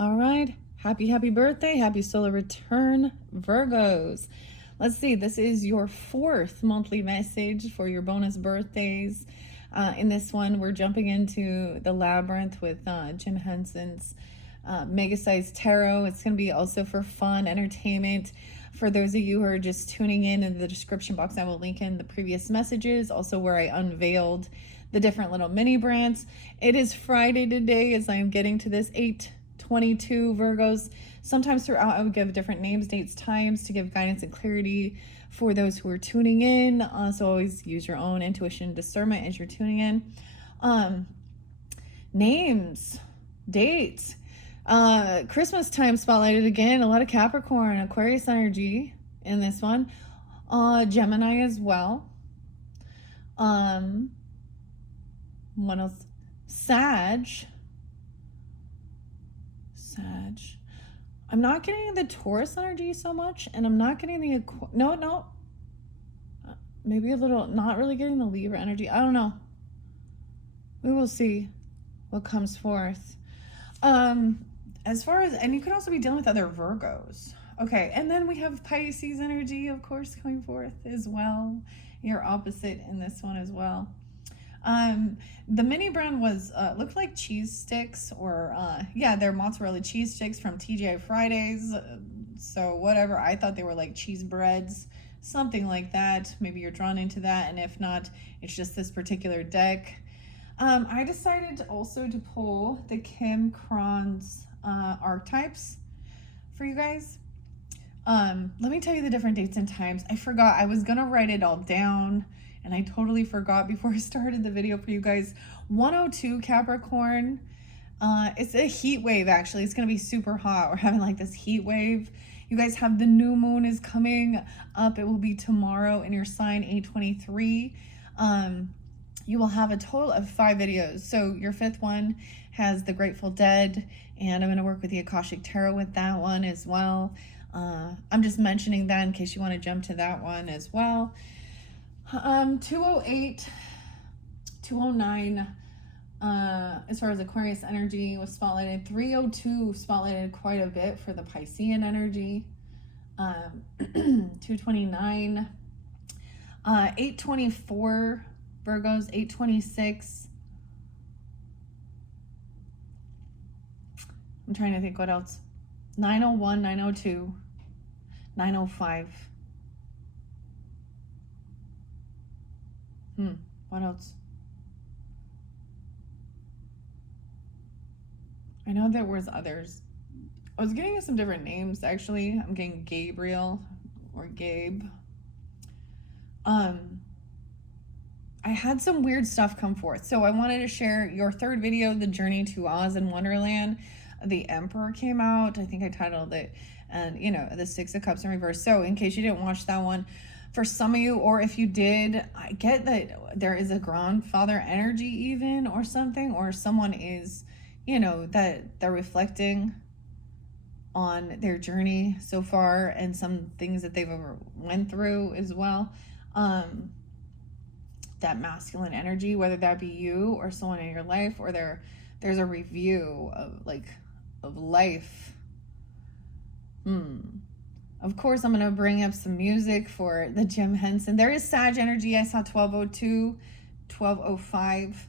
All right. Happy birthday. Happy solar return, Virgos. Let's see. This is your fourth monthly message for your bonus birthdays. In this one, we're jumping into the Labyrinth with Jim Henson's Mega Size Tarot. It's going to be also for fun, entertainment. For those of you who are just tuning in the description box, I will link in the previous messages, also where I unveiled the different little mini brands. It is Friday today as I am getting to this 8/22 Virgos. Sometimes throughout I would give different names, dates, times to give guidance and clarity for those who are tuning in. So always use your own intuition discernment as you're tuning in. Names, dates, Christmas time spotlighted again. A lot of Capricorn, Aquarius energy in this one. Gemini as well. What else? Sag. I'm not getting the Taurus energy so much, and I'm not getting the maybe a little, not really getting the Libra energy. I don't know. We will see what comes forth. As far as, and you could also be dealing with other Virgos. Okay, and then we have Pisces energy, of course, coming forth as well. You're opposite in this one as well. The mini brand was looked like cheese sticks, or they're mozzarella cheese sticks from TGI Fridays. So whatever, I thought they were like cheese breads, something like that. Maybe you're drawn into that, and if not, it's just this particular deck. I decided also to pull the Kim Cron's archetypes for you guys. Let me tell you the different dates and times. I forgot. I was gonna write it all down, and I totally forgot before I started the video for you guys. 102 Capricorn. It's a heat wave, actually. It's going to be super hot. We're having like this heat wave. You guys have the new moon is coming up. It will be tomorrow in your sign, 8/23. You will have a total of 5 videos. So your 5th one has the Grateful Dead, and I'm going to work with the Akashic Tarot with that one as well. I'm just mentioning that in case you want to jump to that one as well. 208, 209, as far as Aquarius energy was spotlighted. 302 spotlighted quite a bit for the Piscean energy. 229, 824 Virgos, 826. I'm trying to think what else. 901, 902, 905. What else? I know there was others. I was getting some different names, actually. I'm getting Gabriel or Gabe. I had some weird stuff come forth. So I wanted to share your 3rd video, The Journey to Oz and Wonderland. The Emperor came out. I think I titled it, and the 6 of Cups in reverse. So in case you didn't watch that one, for some of you, or if you did, I get that there is a grandfather energy even, or something, or someone is, that they're reflecting on their journey so far and some things that they've ever went through as well. That masculine energy, whether that be you or someone in your life, or there's a review of life. Of course, I'm going to bring up some music for the Jim Henson. There is Sag energy. I saw 1202, 1205.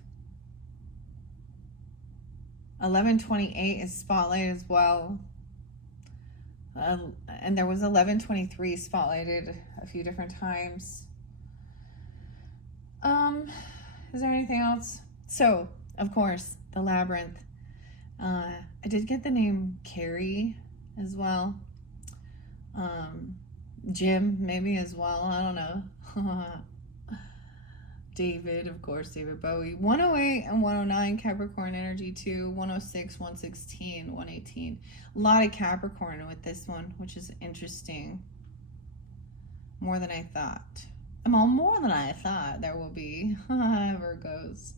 1128 is spotlight as well. And there was 1123 spotlighted a few different times. Is there anything else? So, of course, the Labyrinth. I did get the name Carrie as well. Jim maybe as well. I don't know. David, of course, David Bowie. 108 and 109 Capricorn energy too. 106, 116, 118. A lot of Capricorn with this one, which is interesting. More than I thought. More than I thought there will be. Virgos.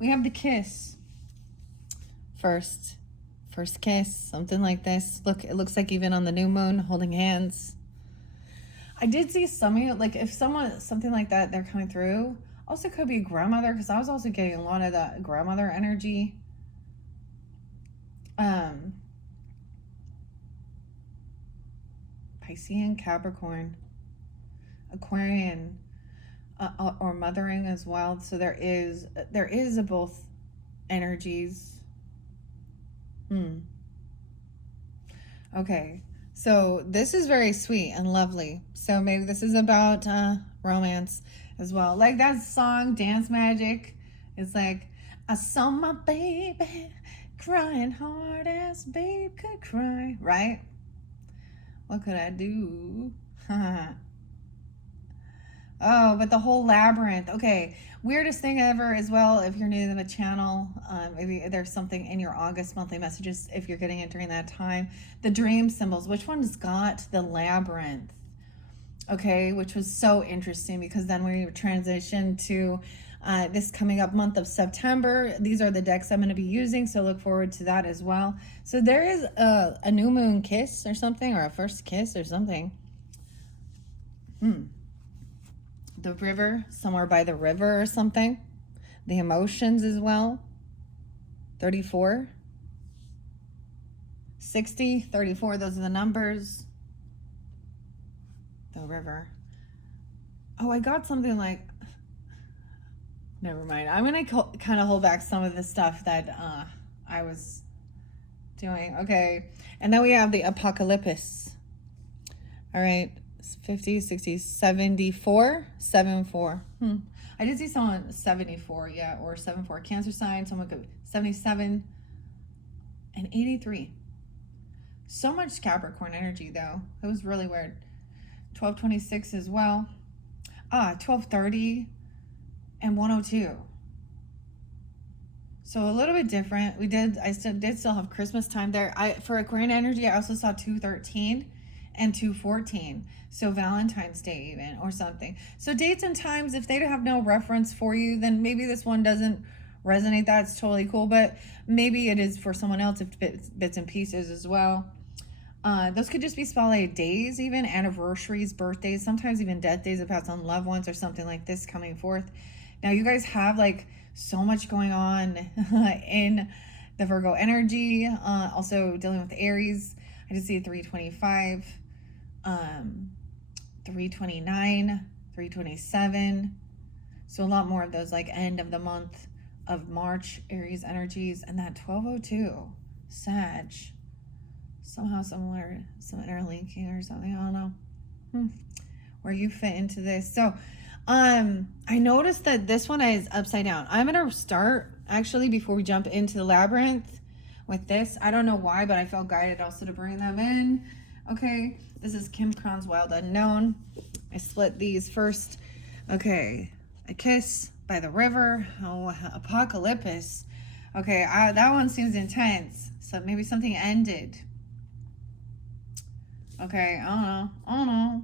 We have the kiss. First kiss, something like this. Look, it looks like even on the new moon, holding hands. I did see some of you, like if something like that, they're coming through. Also could be grandmother, because I was also getting a lot of that grandmother energy. Um, Piscean, Capricorn, Aquarian, or mothering as well. So there is a both energies. Okay, so this is very sweet and lovely. So maybe this is about romance as well. Like that song, Dance Magic. It's like, I saw my baby crying hard as babe could cry, right? What could I do? Oh, but the whole labyrinth. Okay. Weirdest thing ever as well, if you're new to the channel, maybe there's something in your August monthly messages if you're getting it during that time. The dream symbols. Which one's got the labyrinth? Okay, which was so interesting because then we transitioned to this coming up month of September. These are the decks I'm going to be using, so look forward to that as well. So there is a new moon kiss or something, or a first kiss or something. The river, somewhere by the river or something. The emotions as well. 34. 60, 34, those are the numbers. The river. Oh, I got something like, never mind. I'm going to kind of hold back some of the stuff that I was doing. Okay. And then we have the apocalypse. All right. 50, 60, 74, 74. I did see someone 74, yeah, or 74. Cancer sign, someone could 77 and 83. So much Capricorn energy, though. It was really weird. 1226 as well. 1230 and 102. So a little bit different. I still have Christmas time there. For Aquarian energy, I also saw 213 and 214. So Valentine's Day even, or something. So dates and times, if they have no reference for you, then maybe this one doesn't resonate. That's totally cool. But maybe it is for someone else, if bits and pieces as well. Those could just be spotlighted days, even anniversaries, birthdays, sometimes even death days of passed on loved ones or something like this coming forth. Now you guys have like so much going on in the Virgo energy. Also dealing with Aries. I just see a 325, 329, 327. So a lot more of those like end of the month of March Aries energies, and that 1202 Sag. Somehow similar, some interlinking or something. I don't know where you fit into this. So I noticed that this one is upside down. I'm gonna start actually before we jump into the labyrinth with this. I don't know why, but I felt guided also to bring them in. Okay, this is Kim Kron's Wild Unknown. I split these first. Okay, A Kiss by the River. Oh, Apocalypse. Okay, that one seems intense. So maybe something ended. Okay, I don't know.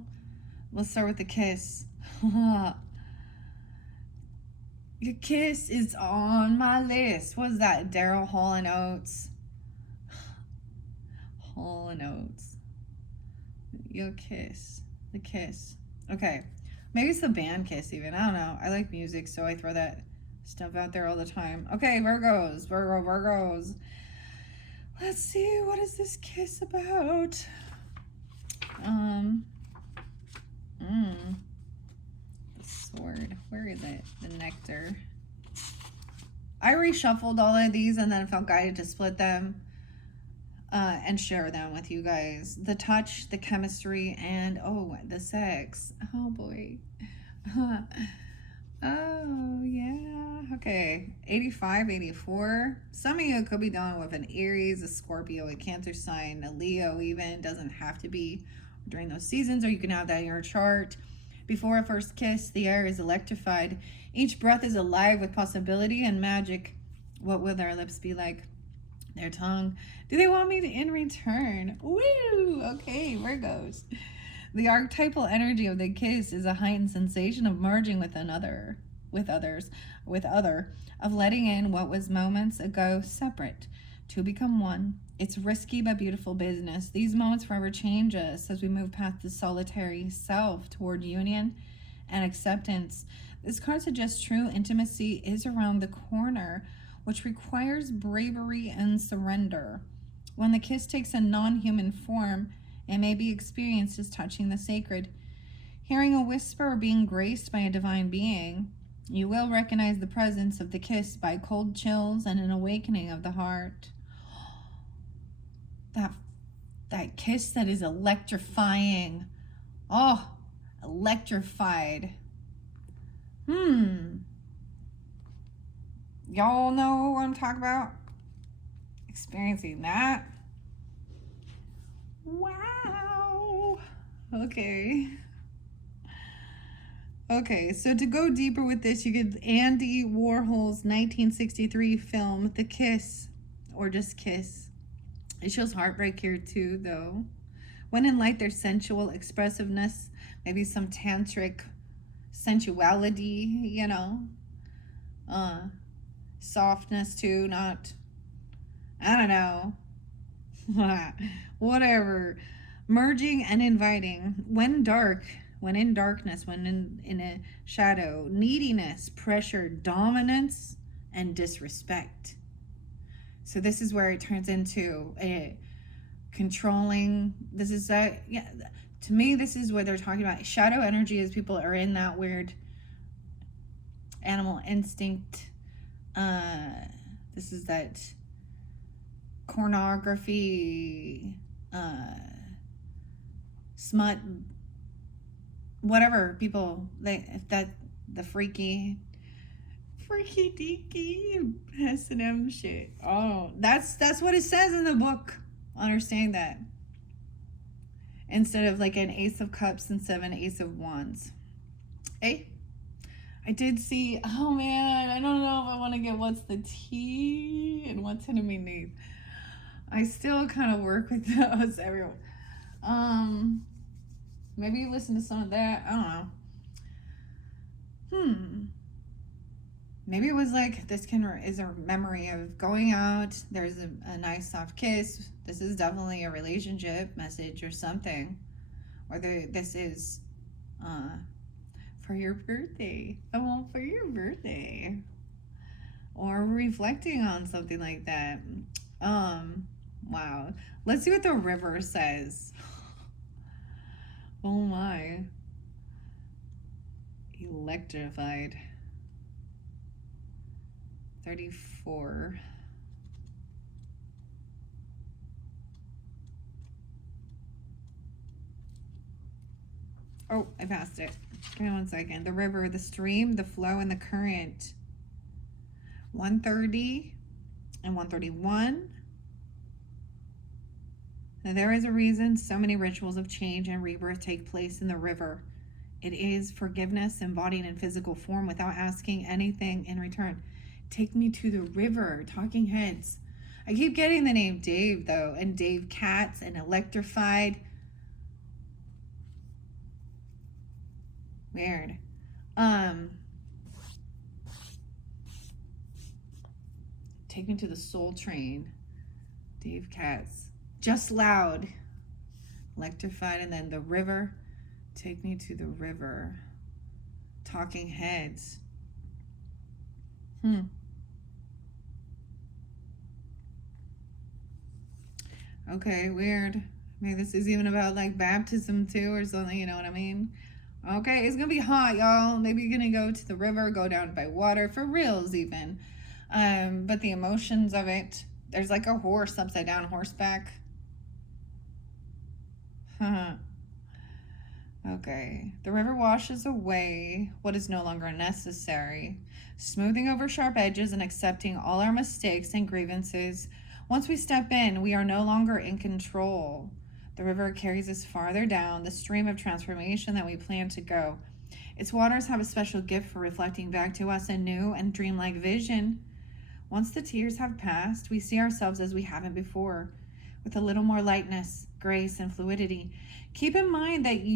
Let's start with The Kiss. Your kiss is on my list. What is that? Daryl Hall and Oates. Hall and Oates. Your kiss. The Kiss. Okay. Maybe it's the band Kiss even. I don't know. I like music, so I throw that stuff out there all the time. Okay, Virgos. Virgos. Let's see. What is this kiss about? The sword. Where is it? The nectar. I reshuffled all of these and then felt guided to split them and share them with you guys. The touch, the chemistry, and the sex. Oh boy. Oh yeah. Okay. 85, 84. Some of you could be dealing with an Aries, a Scorpio, a Cancer sign, a Leo even. Doesn't have to be during those seasons, or you can have that in your chart. Before a first kiss, the air is electrified. Each breath is alive with possibility and magic. What will their lips be like? Their tongue. Do they want me to in return? Woo! Okay, Virgos. The archetypal energy of the kiss is a heightened sensation of merging with others, of letting in what was moments ago separate to become one. It's risky but beautiful business. These moments forever change us as we move past the solitary self toward union and acceptance. This card suggests true intimacy is around the corner, which requires bravery and surrender. When the kiss takes a non-human form, it may be experienced as touching the sacred. Hearing a whisper or being graced by a divine being, you will recognize the presence of the kiss by cold chills and an awakening of the heart. That kiss that is electrifying. Oh, electrified. Y'all know what I'm talking about? Experiencing that. Wow. Okay. Okay, so to go deeper with this, you could Andy Warhol's 1963 film, The Kiss, or just Kiss. It shows heartbreak here too, though. When in light, there's sensual expressiveness, maybe some tantric sensuality, you know. Softness too, not, I don't know. Whatever. Merging and inviting. When in darkness, when in a shadow, neediness, pressure, dominance, and disrespect. So this is where it turns into a controlling. This is that, yeah. To me, this is what they're talking about. Shadow energy is people are in that weird animal instinct. This is that pornography, smut, whatever people, the freaky deaky S&M shit. Oh, that's what it says in the book. Understand that. Instead of like an Ace of Cups instead of an Ace of Wands. Hey, I did see, oh man, I don't know if I want to get what's the tea and what's enemy need. I still kind of work with those, everyone. Maybe you listen to some of that. I don't know. Maybe it was like, this is a memory of going out. There's a nice soft kiss. This is definitely a relationship message or something. Or this is for your birthday. Oh, for your birthday. Or reflecting on something like that. Wow. Let's see what the river says. Oh my. Electrified. 34. Oh, I passed it. Give me 1 second. The river, the stream, the flow, and the current. 130 and 131. Now, there is a reason so many rituals of change and rebirth take place in the river. It is forgiveness embodied in physical form without asking anything in return. Take me to the river, Talking Heads. I keep getting the name Dave, though, and Dave Katz and Electrified. Weird. Take me to the Soul Train. Dave Katz. Just Loud. Electrified, and then the river. Take me to the river. Talking Heads. Okay, weird. Maybe this is even about like baptism too or something, you know what I mean? Okay, it's gonna be hot, y'all. Maybe you're gonna go to the river, go down by water, for reals even. But the emotions of it, there's like a horse upside down, horseback. Okay, the river washes away what is no longer necessary, smoothing over sharp edges and accepting all our mistakes and grievances. Once we step in, we are no longer in control. The river carries us farther down the stream of transformation that we plan to go. Its waters have a special gift for reflecting back to us a new and dreamlike vision. Once the tears have passed, we see ourselves as we haven't before, with a little more lightness, grace, and fluidity. Keep in mind that the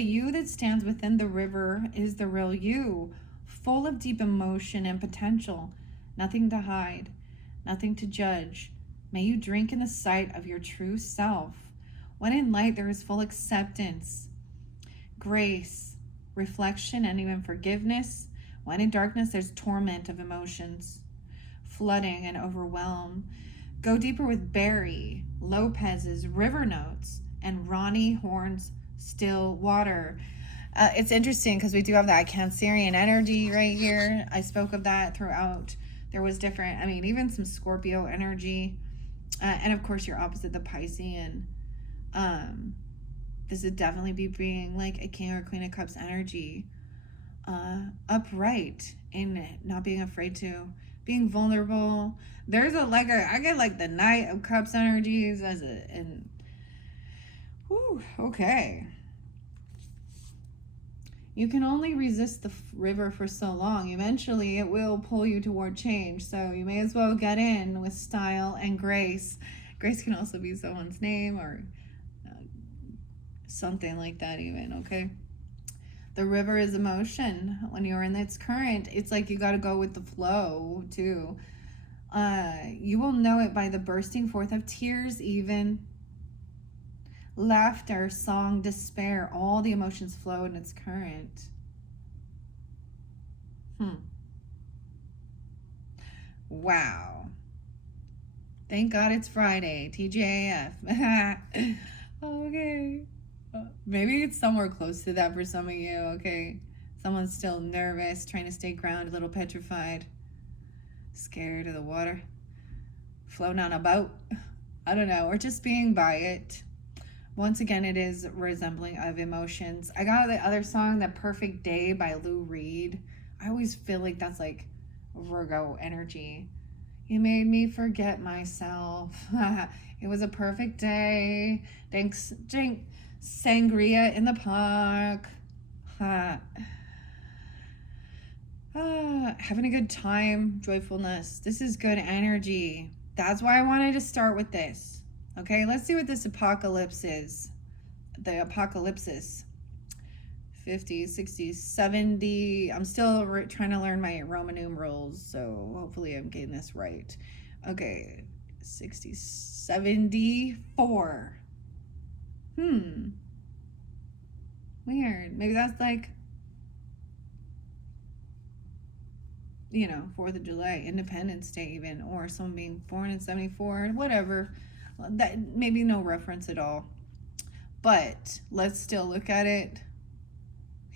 you that stands within the river is the real you, full of deep emotion and potential, nothing to hide, nothing to judge. May you drink in the sight of your true self. When in light, there is full acceptance, grace, reflection, and even forgiveness. When in darkness, there's torment of emotions, flooding and overwhelm. Go deeper with Barry, Lopez's River Notes, and Ronnie Horn's Still Water. It's interesting because we do have that Cancerian energy right here. I spoke of that throughout. There was different, I mean, even some Scorpio energy. And of course, your opposite, the Piscean. This would definitely be being like a King or Queen of Cups energy. Upright and not being afraid to, being vulnerable. There's I get like the Knight of Cups energies as okay. You can only resist the river for so long. Eventually, it will pull you toward change. So you may as well get in with style and grace. Grace can also be someone's name or something like that even, okay? The river is emotion. When you're in its current, it's like you got to go with the flow too. You will know it by the bursting forth of tears even. Laughter, song, despair, all the emotions flow in its current. Wow. Thank God it's Friday. TGIF. Okay. Maybe it's somewhere close to that for some of you, okay? Someone's still nervous, trying to stay grounded, a little petrified, scared of the water, floating on a boat. I don't know, or just being by it. Once again, it is resembling of emotions. I got the other song, The Perfect Day by Lou Reed. I always feel like that's like Virgo energy. You made me forget myself. It was a perfect day. Thanks, drink sangria in the park. Having a good time, joyfulness. This is good energy. That's why I wanted to start with this. Okay, let's see what this apocalypse is. The apocalypsis. 50, 60, 70. I'm still trying to learn my Roman numerals, so hopefully I'm getting this right. Okay, 60, 74. Weird. Maybe that's like, 4th of July, Independence Day even, or someone being born in 74, whatever. That maybe no reference at all. But let's still look at it.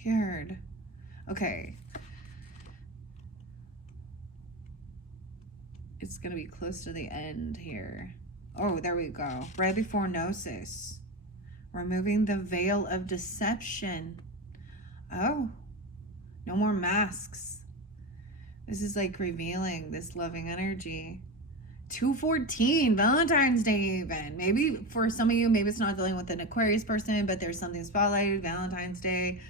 Weird. Okay. It's going to be close to the end here. Oh, there we go. Right before Gnosis. Removing the veil of deception. Oh. No more masks. This is like revealing this loving energy. 214, Valentine's Day even. Maybe for some of you, maybe it's not dealing with an Aquarius person, but there's something spotlighted, Valentine's Day.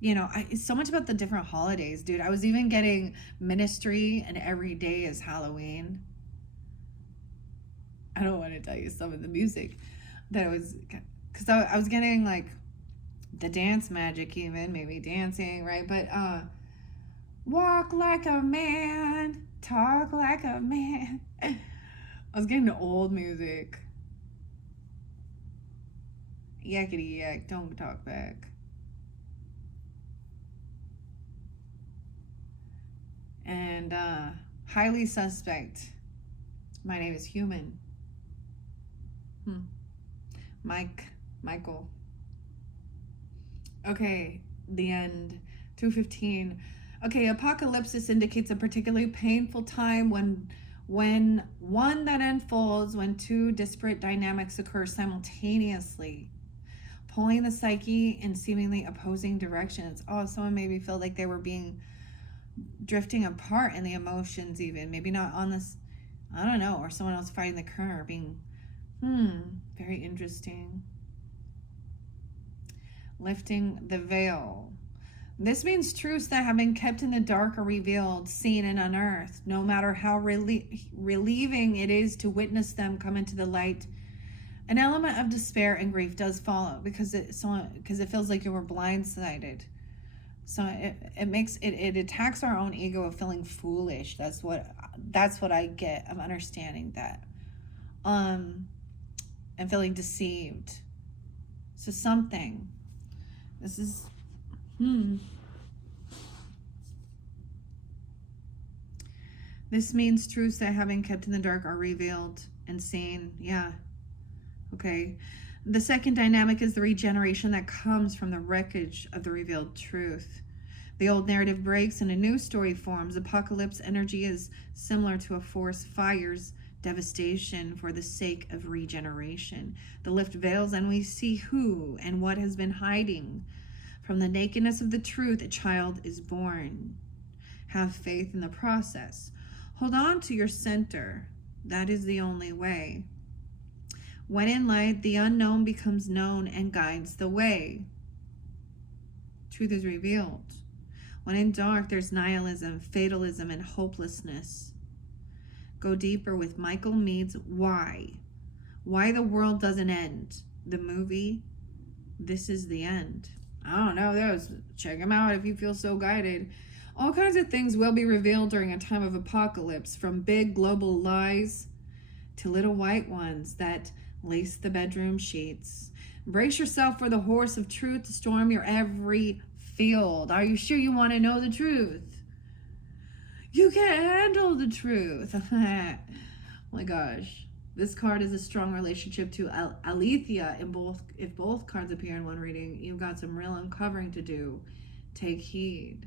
It's so much about the different holidays, dude. I was even getting ministry and every day is Halloween. I don't want to tell you some of the music that was, because I was getting like the dance magic even, maybe dancing, right? But walk like a man, talk like a man. I was getting the old music. Yakety yak, don't talk back. And highly suspect. My name is human. Michael. Okay, the end. 215. Okay, apocalypsis indicates a particularly painful time when one that unfolds when two disparate dynamics occur simultaneously, pulling the psyche in seemingly opposing directions. Oh, someone maybe felt like they were drifting apart in the emotions even. Maybe not on this, I don't know, or someone else fighting the current or being, very interesting. Lifting the veil. This means truths that have been kept in the dark are revealed, seen, and unearthed. No matter how relieving it is to witness them come into the light, an element of despair and grief does follow because it feels like you were blindsided. So it attacks our own ego of feeling foolish. That's what I get. I'm understanding that, and feeling deceived. So something. This is. This means truths that have been kept in the dark are revealed and seen. Yeah. Okay. The second dynamic is the regeneration that comes from the wreckage of the revealed truth. The old narrative breaks and a new story forms. Apocalypse energy is similar to a forest fire's devastation for the sake of regeneration. The lift veils and we see who and what has been hiding. From the nakedness of the truth, a child is born. Have faith in the process. Hold on to your center. That is the only way. When in light, the unknown becomes known and guides the way. Truth is revealed. When in dark, there's nihilism, fatalism, and hopelessness. Go deeper with Michael Mead's Why. Why the World Doesn't End. The movie, This Is the End. I don't know those. Check them out if you feel so guided. All kinds of things will be revealed during a time of apocalypse, from big global lies to little white ones that lace the bedroom sheets. Brace yourself for the horse of truth to storm your every field. Are you sure you want to know the truth? You can't handle the truth. Oh my gosh. This card is a strong relationship to Alethea. If both cards appear in one reading, you've got some real uncovering to do. Take heed.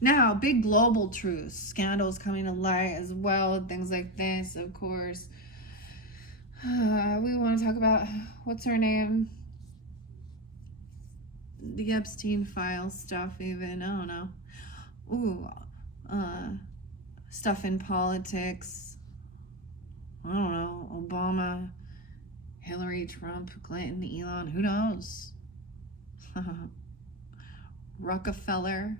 Now, big global truths. Scandals coming to light as well. Things like this, of course. We want to talk about, what's her name? The Epstein file stuff even. I don't know. Ooh. Stuff in politics. I don't know. Obama, Hillary, Trump, Clinton, Elon. Who knows? Rockefeller.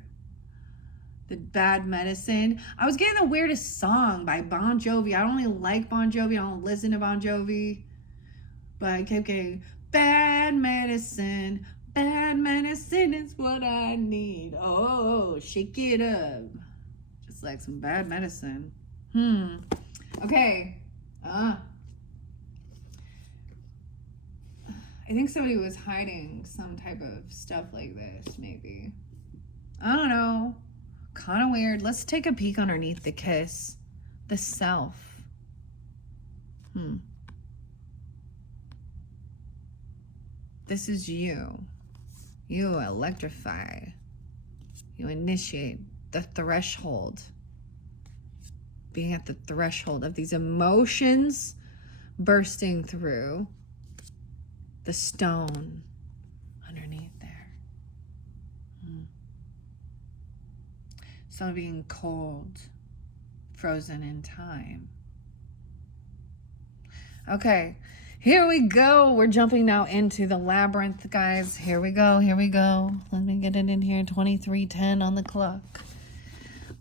The Bad Medicine. I was getting the weirdest song by Bon Jovi. I don't really like Bon Jovi. I don't listen to Bon Jovi. But I kept getting bad medicine. Bad medicine is what I need. Oh, shake it up. Just like some bad medicine. Okay. I think somebody was hiding some type of stuff like this, maybe. I don't know. Kind of weird. Let's take a peek underneath the kiss. The self. This is you. You electrify. You initiate the threshold. Being at the threshold of these emotions bursting through the stone underneath there. So being cold, frozen in time. Okay, here we go. We're jumping now into the labyrinth, guys. Here we go. Here we go. Let me get it in here. 23:10 on the clock.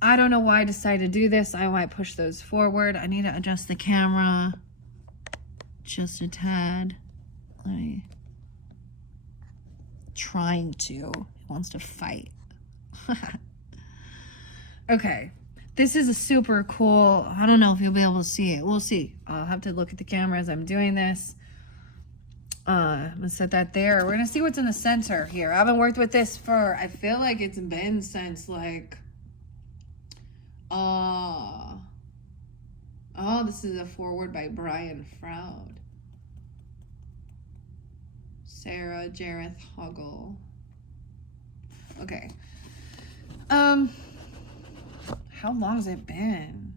I don't know why I decided to do this. I might push those forward. I need to adjust the camera just a tad. Trying to. It wants to fight. Okay. This is a super cool. I don't know if you'll be able to see it. We'll see. I'll have to look at the camera as I'm doing this. I'm going to set that there. We're going to see what's in the center here. I haven't worked with this for, I feel like it's been since like, oh, this is a forward by Brian Froud. Sarah Jareth Hoggle. Okay. How long's it been?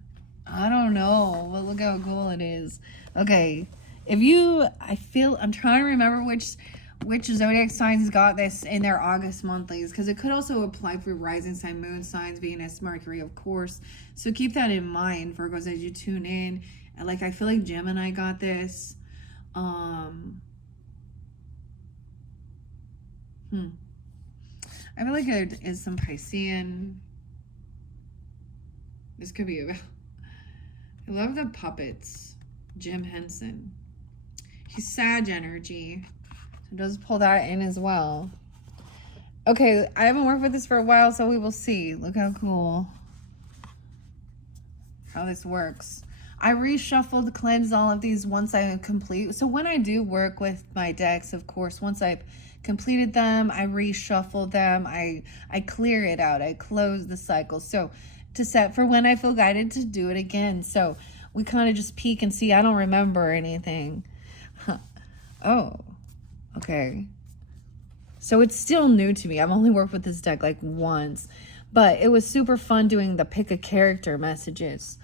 I don't know, but look how cool it is. Okay. I'm trying to remember which zodiac signs got this in their August monthlies, because it could also apply for rising sign, moon signs, Venus, Mercury, of course. So keep that in mind, Virgos, as you tune in. And like, I feel like Gemini got this. I feel like it is some Piscean. This could be about. I love the puppets. Jim Henson. He's Sag energy. So does pull that in as well. Okay, I haven't worked with this for a while, so we will see. Look how cool. How this works. I reshuffled, cleansed all of these once I complete. So when I do work with my decks, of course, once I've completed them, I reshuffle them, I clear it out, I close the cycle. So to set for when I feel guided to do it again. So we kind of just peek and see. I don't remember anything. Huh. Oh, okay. So it's still new to me. I've only worked with this deck like once, but it was super fun doing the pick a character messages.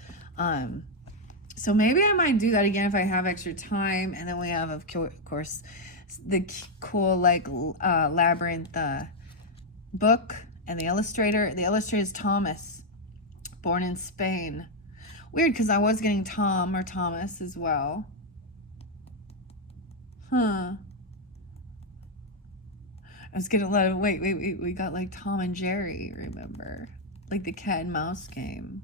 So maybe I might do that again if I have extra time. And then we have, of course, the cool like Labyrinth book and the illustrator. The illustrator is Thomas, born in Spain. Weird, because I was getting Tom or Thomas as well. Huh. I was getting a lot of, wait, we got like Tom and Jerry, remember? Like the cat and mouse game.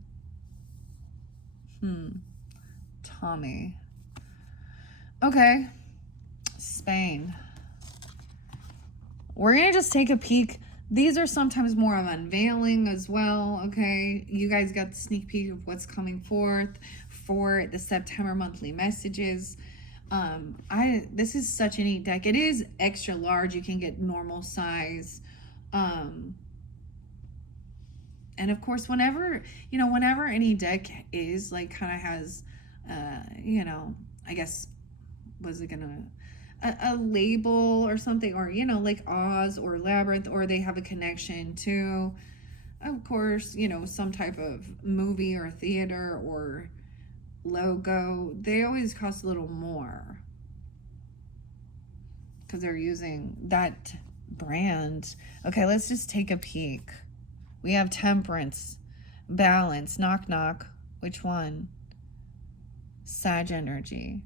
Tommy. Okay. Spain. We're going to just take a peek. These are sometimes more of unveiling as well, okay? You guys got the sneak peek of what's coming forth for the September monthly messages. This is such a neat deck. It is extra large. You can get normal size. And of course, whenever any deck is like kind of has, I guess, was it gonna, a label or something, or, like Oz or Labyrinth, or they have a connection to, of course, some type of movie or theater or logo, they always cost a little more because they're using that brand. Okay, let's just take a peek. We have Temperance, Balance, Knock Knock. Which one? Sag energy.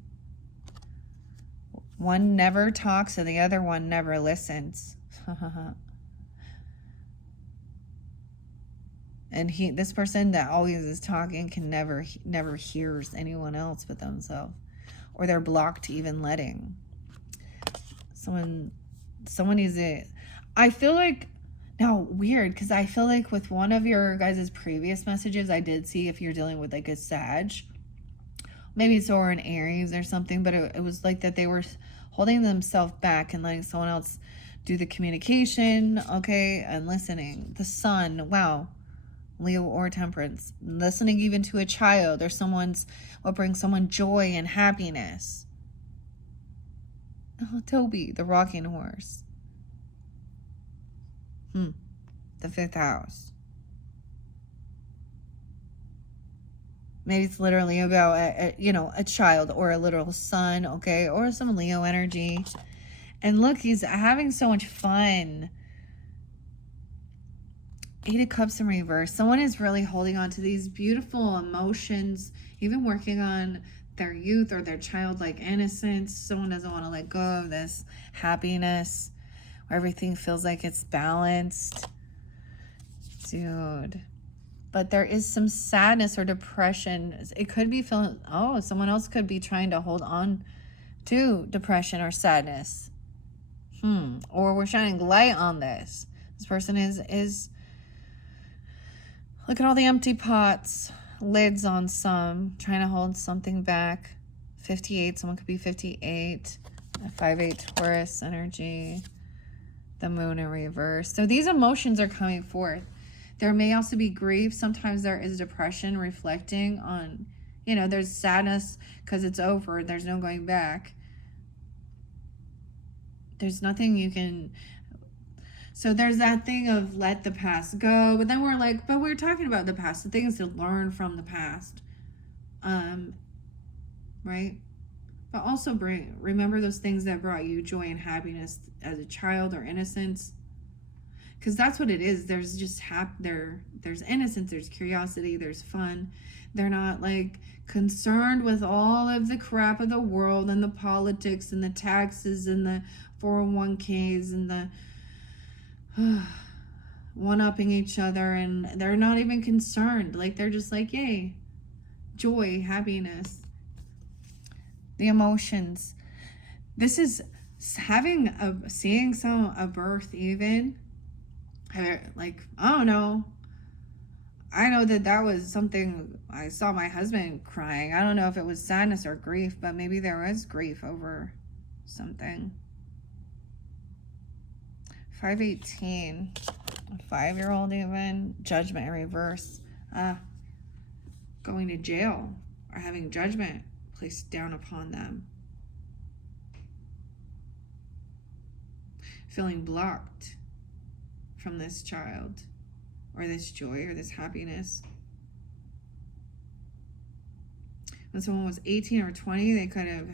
One never talks and the other one never listens. And this person that always is talking can never hears anyone else but themselves, or they're blocked to even letting someone needs it. I feel like, now weird, because I feel like with one of your guys' previous messages, I did see if you're dealing with like a Sag, maybe it's or an Aries or something, but it was like that they were holding themselves back and letting someone else do the communication, okay, and listening. The Sun, wow. Leo or Temperance, listening even to a child or what brings someone joy and happiness. Oh, Toby, the rocking horse. The 5th house. Maybe it's literally about a child or a literal son, okay, or some Leo energy. And look, he's having so much fun. 8 of Cups in reverse. Someone is really holding on to these beautiful emotions, even working on their youth or their childlike innocence. Someone doesn't want to let go of this happiness where everything feels like it's balanced. Dude. But there is some sadness or depression. It could be feeling, someone else could be trying to hold on to depression or sadness. Or we're shining light on this. This person is look at all the empty pots, lids on some, trying to hold something back. 58, someone could be 58. 5-8 Taurus energy. The moon in reverse. So these emotions are coming forth. There may also be grief. Sometimes there is depression reflecting on, there's sadness because it's over. There's no going back. There's nothing you can... So there's that thing of let the past go. But then we're like, but we're talking about the past. The thing is to learn from the past. Right? But also remember those things that brought you joy and happiness as a child or innocence. Because that's what it is. There's just there's innocence, there's curiosity, there's fun. They're not like concerned with all of the crap of the world and the politics and the taxes and the 401ks and the one-upping each other, and they're not even concerned. Like they're just like, yay, joy, happiness. The emotions. This is seeing a birth even. Like, I don't know. I know that was something I saw my husband crying. I don't know if it was sadness or grief, but maybe there was grief over something. 518. A 5-year-old even. Judgment in reverse. going to jail or having judgment placed down upon them. Feeling blocked from this child or this joy or this happiness. When someone was 18 or 20, they could have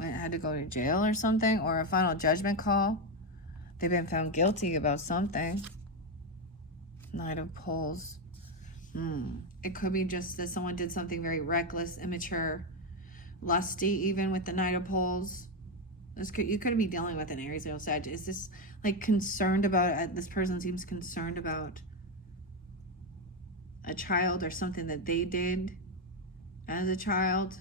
had to go to jail or something, or a final judgment call. They've been found guilty about something. Knight of Poles. It could be just that someone did something very reckless, immature, lusty, even with the Knight of Poles. You could be dealing with an Aries, Leo, Sag. Is this like concerned about, this person seems concerned about a child or something that they did as a child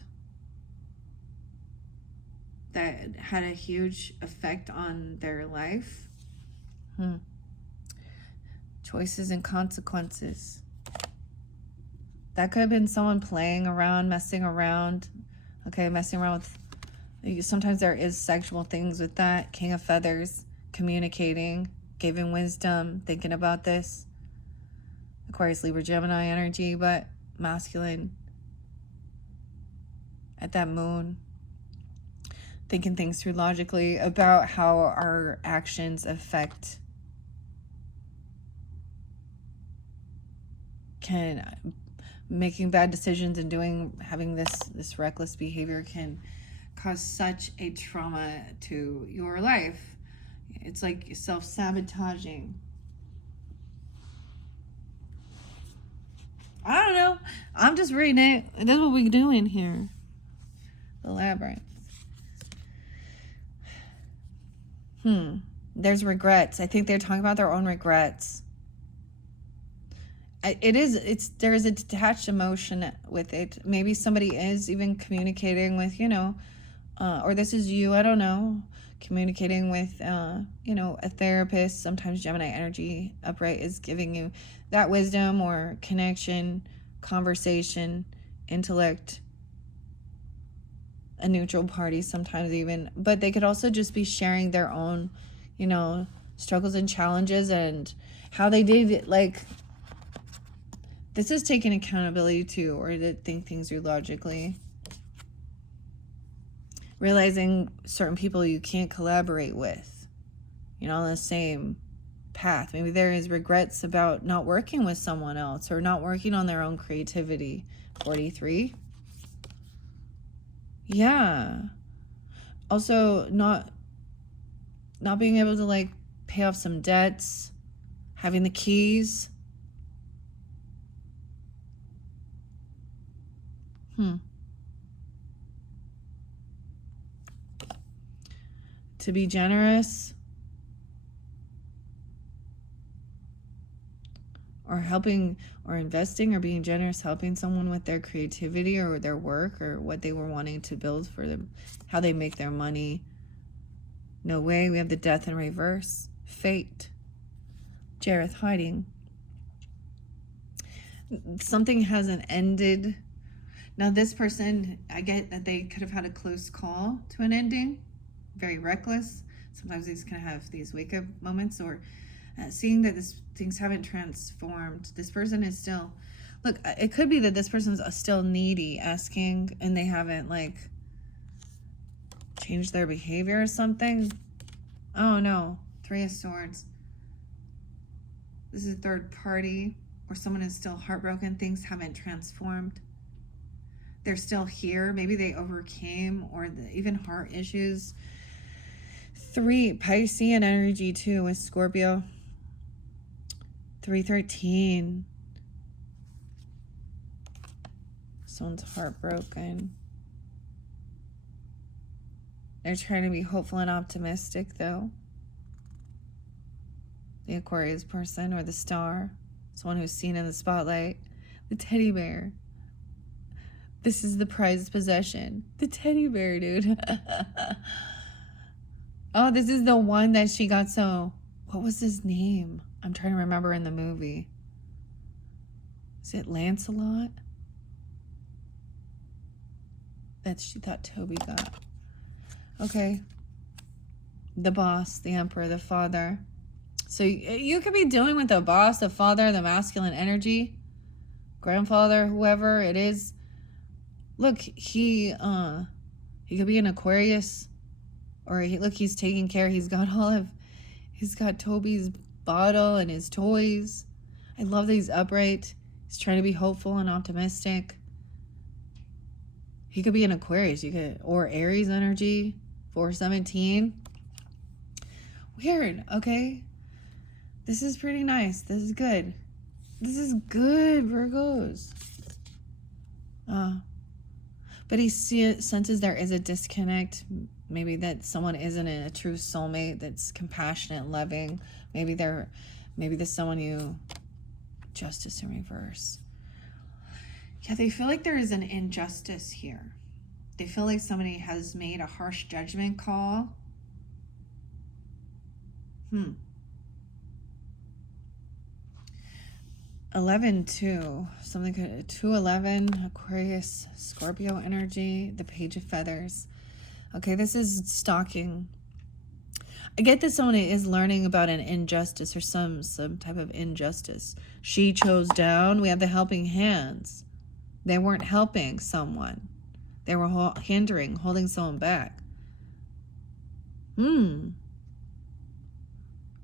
that had a huge effect on their life. Choices and consequences. That could have been someone playing around, messing around. Okay, messing around with, sometimes there is sexual things with that. King of Feathers, communicating, giving wisdom, thinking about this. Aquarius, Libra, Gemini energy, but masculine. At that moon, thinking things through logically about how our actions affect, making bad decisions and having this reckless behavior can cause such a trauma to your life. It's like self-sabotaging. I don't know. I'm just reading it. That's what we're doing here. The Labyrinth. There's regrets. I think they're talking about their own regrets. There is a detached emotion with it. Maybe somebody is even communicating with, or this is you, I don't know, communicating with, a therapist. Sometimes Gemini energy upright is giving you that wisdom or connection, conversation, intellect, a neutral party sometimes even. But they could also just be sharing their own, struggles and challenges and how they did it. Like, this is taking accountability too, or to think things through logically. Realizing certain people you can't collaborate with, on the same path. Maybe there is regrets about not working with someone else or not working on their own creativity. 43. Yeah. Also, not being able to pay off some debts, having the keys. To be generous or helping or investing or being generous, helping someone with their creativity or their work or what they were wanting to build for them, how they make their money. No way. We have the Death in reverse. Fate. Jareth hiding. Something hasn't ended. Now this person, I get that they could have had a close call to an ending. Very reckless. Sometimes these can have these wake-up moments, or seeing that things haven't transformed. This person is still, look, it could be that this person's still needy, asking, and they haven't changed their behavior or something. Oh no, 3 of Swords. This is a third party, or someone is still heartbroken. Things haven't transformed. They're still here. Maybe they overcame, or even heart issues. 3, Piscean energy too with Scorpio. 313. Someone's heartbroken. They're trying to be hopeful and optimistic though. The Aquarius person, or the star. Someone who's seen in the spotlight. The teddy bear. This is the prized possession. The teddy bear, dude. Oh, this is the one that she got what was his name? I'm trying to remember in the movie. Is it Lancelot? That she thought Toby got. Okay. The boss, the emperor, the father. So you could be dealing with the boss, the father, the masculine energy. grandfather, whoever it is. Look, he could be an Aquarius, or he's taking care. He's got Toby's bottle and his toys. I love that he's upright. He's trying to be hopeful and optimistic. He could be an Aquarius, or Aries energy, 417. Weird, okay? This is pretty nice. This is good. This is good, Virgos. But he senses there is a disconnect. Maybe that someone isn't a true soulmate that's compassionate, loving. Maybe there's someone Justice in reverse. Yeah, they feel like there is an injustice here. They feel like somebody has made a harsh judgment call. 11-2. Something 2-11. Aquarius, Scorpio energy. The Page of Feathers. Okay, this is stalking. I get that someone is learning about an injustice or some type of injustice. She chose down. We have the helping hands. They weren't helping someone. They were holding someone back. An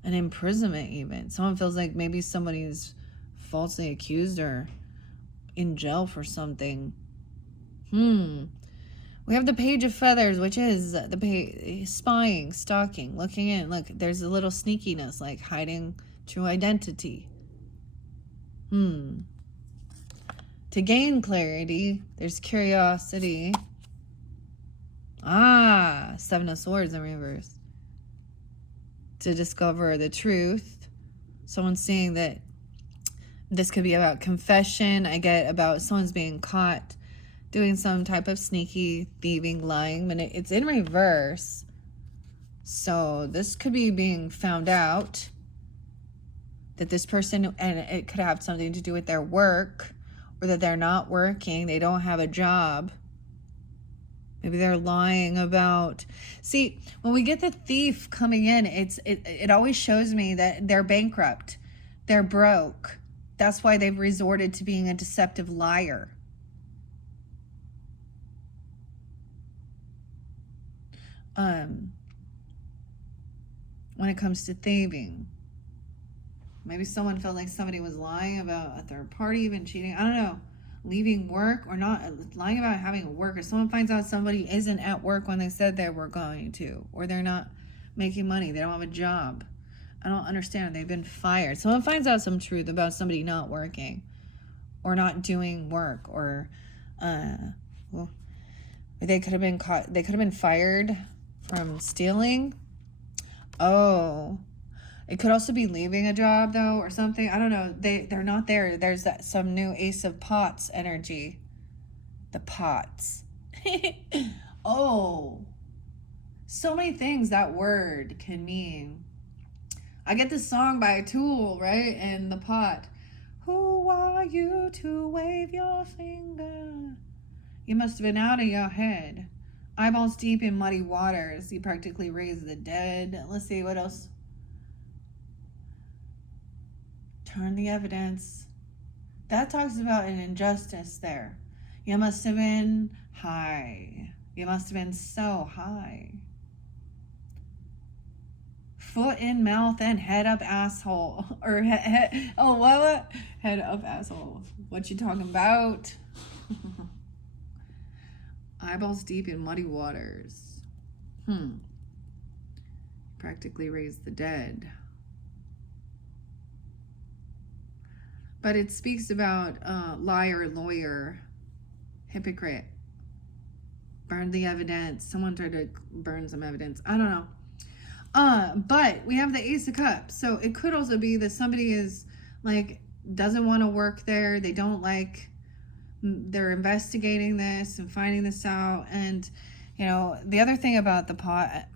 imprisonment even. Someone feels like maybe somebody's falsely accused or in jail for something. We have the Page of Feathers, which is the spying, stalking, looking in. Look, there's a little sneakiness, like hiding true identity. To gain clarity, there's curiosity. Seven of Swords in reverse. To discover the truth. Someone's saying that this could be about confession. I get about someone's being caught doing some type of sneaky thieving, lying, but it's in reverse. So this could be being found out that this person, and it could have something to do with their work, or that they're not working, they don't have a job. Maybe they're lying about. See, when we get the thief coming in, it always shows me that they're bankrupt, they're broke. That's why they've resorted to being a deceptive liar. When it comes to thieving, maybe someone felt like somebody was lying about a third party, even cheating. I don't know, leaving work or not, lying about having a work, or someone finds out somebody isn't at work when they said they were going to, or they're not making money, they don't have a job. I don't understand. They've been fired. Someone finds out some truth about somebody not working or not doing work, or they could have been caught. They could have been fired from stealing. It could also be leaving a job though, or something. I don't know. They're not there. There's some new Ace of Pots energy. The pots. So many things that word can mean. I get this song by Tool, right? And the pot. Who are you to wave your finger? You must have been out of your head. Eyeballs deep in muddy waters. You practically raise the dead. Let's see, what else? Turn the evidence. That talks about an injustice there. You must have been high. You must have been so high. Foot in mouth and head up asshole. Or what? Head up asshole. What you talking about? Eyeballs deep in muddy waters. Practically raise the dead. But it speaks about liar, lawyer, hypocrite. Burn the evidence. Someone tried to burn some evidence. I don't know. But we have the Ace of Cups. So it could also be that somebody is like, doesn't want to work there. They don't like, they're investigating this and finding this out. And, you know, the other thing about the pot,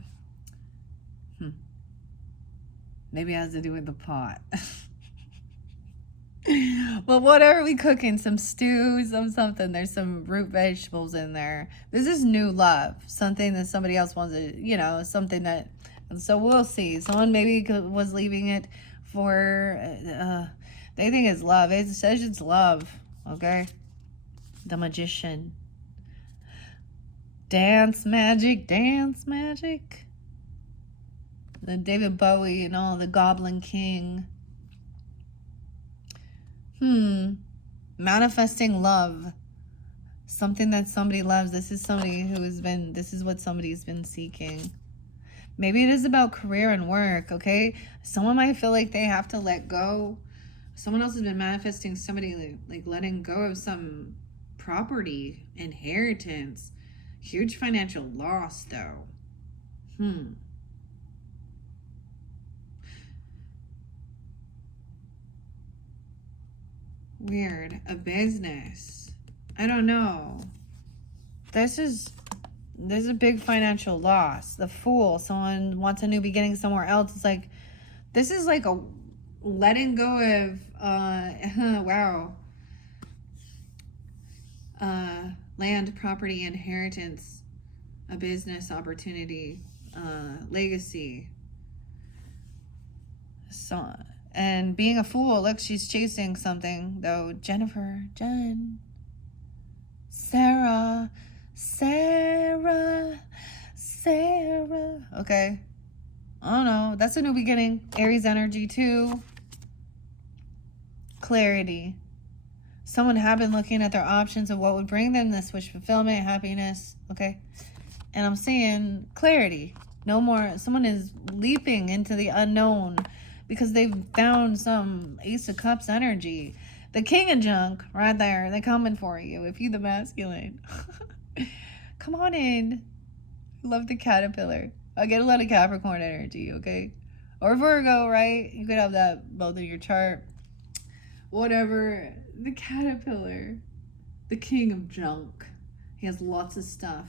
maybe it has to do with the pot. Well, what are we cooking? Some stews, something. There's some root vegetables in there. This is new love. Something that somebody else wants to, you know, something that, and so we'll see. Someone maybe was leaving it for, they think it's love. It says it's love. okay? The Magician. Dance magic, dance magic. The David Bowie and all, the Goblin King. Manifesting love. Something that somebody loves. This is somebody who has been, this is what somebody's been seeking. Maybe it is about career and work, okay? Someone might feel like they have to let go. Someone else has been manifesting somebody like letting go of some property, inheritance. Huge financial loss, though. Weird. A business. I don't know. This is There's a big financial loss. The Fool. Someone wants a new beginning somewhere else. It's like, this is like a letting go of, wow. Land, property, inheritance, a business opportunity, legacy. So, and being a fool. Look, she's chasing something, though. Jennifer, Jen, Sarah. Okay. I don't know. That's a new beginning. Aries energy, too. Clarity. Someone had been looking at their options of what would bring them this wish fulfillment, happiness. Okay. And I'm seeing clarity. No more. Someone is leaping into the unknown because they've found some Ace of Cups energy. The King of Junk right there. They're coming for you if you the masculine. Come on in. Love the caterpillar. I get a lot of Capricorn energy, okay? Or Virgo, right? You could have that both in your chart. Whatever. The caterpillar. The King of Junk. He has lots of stuff.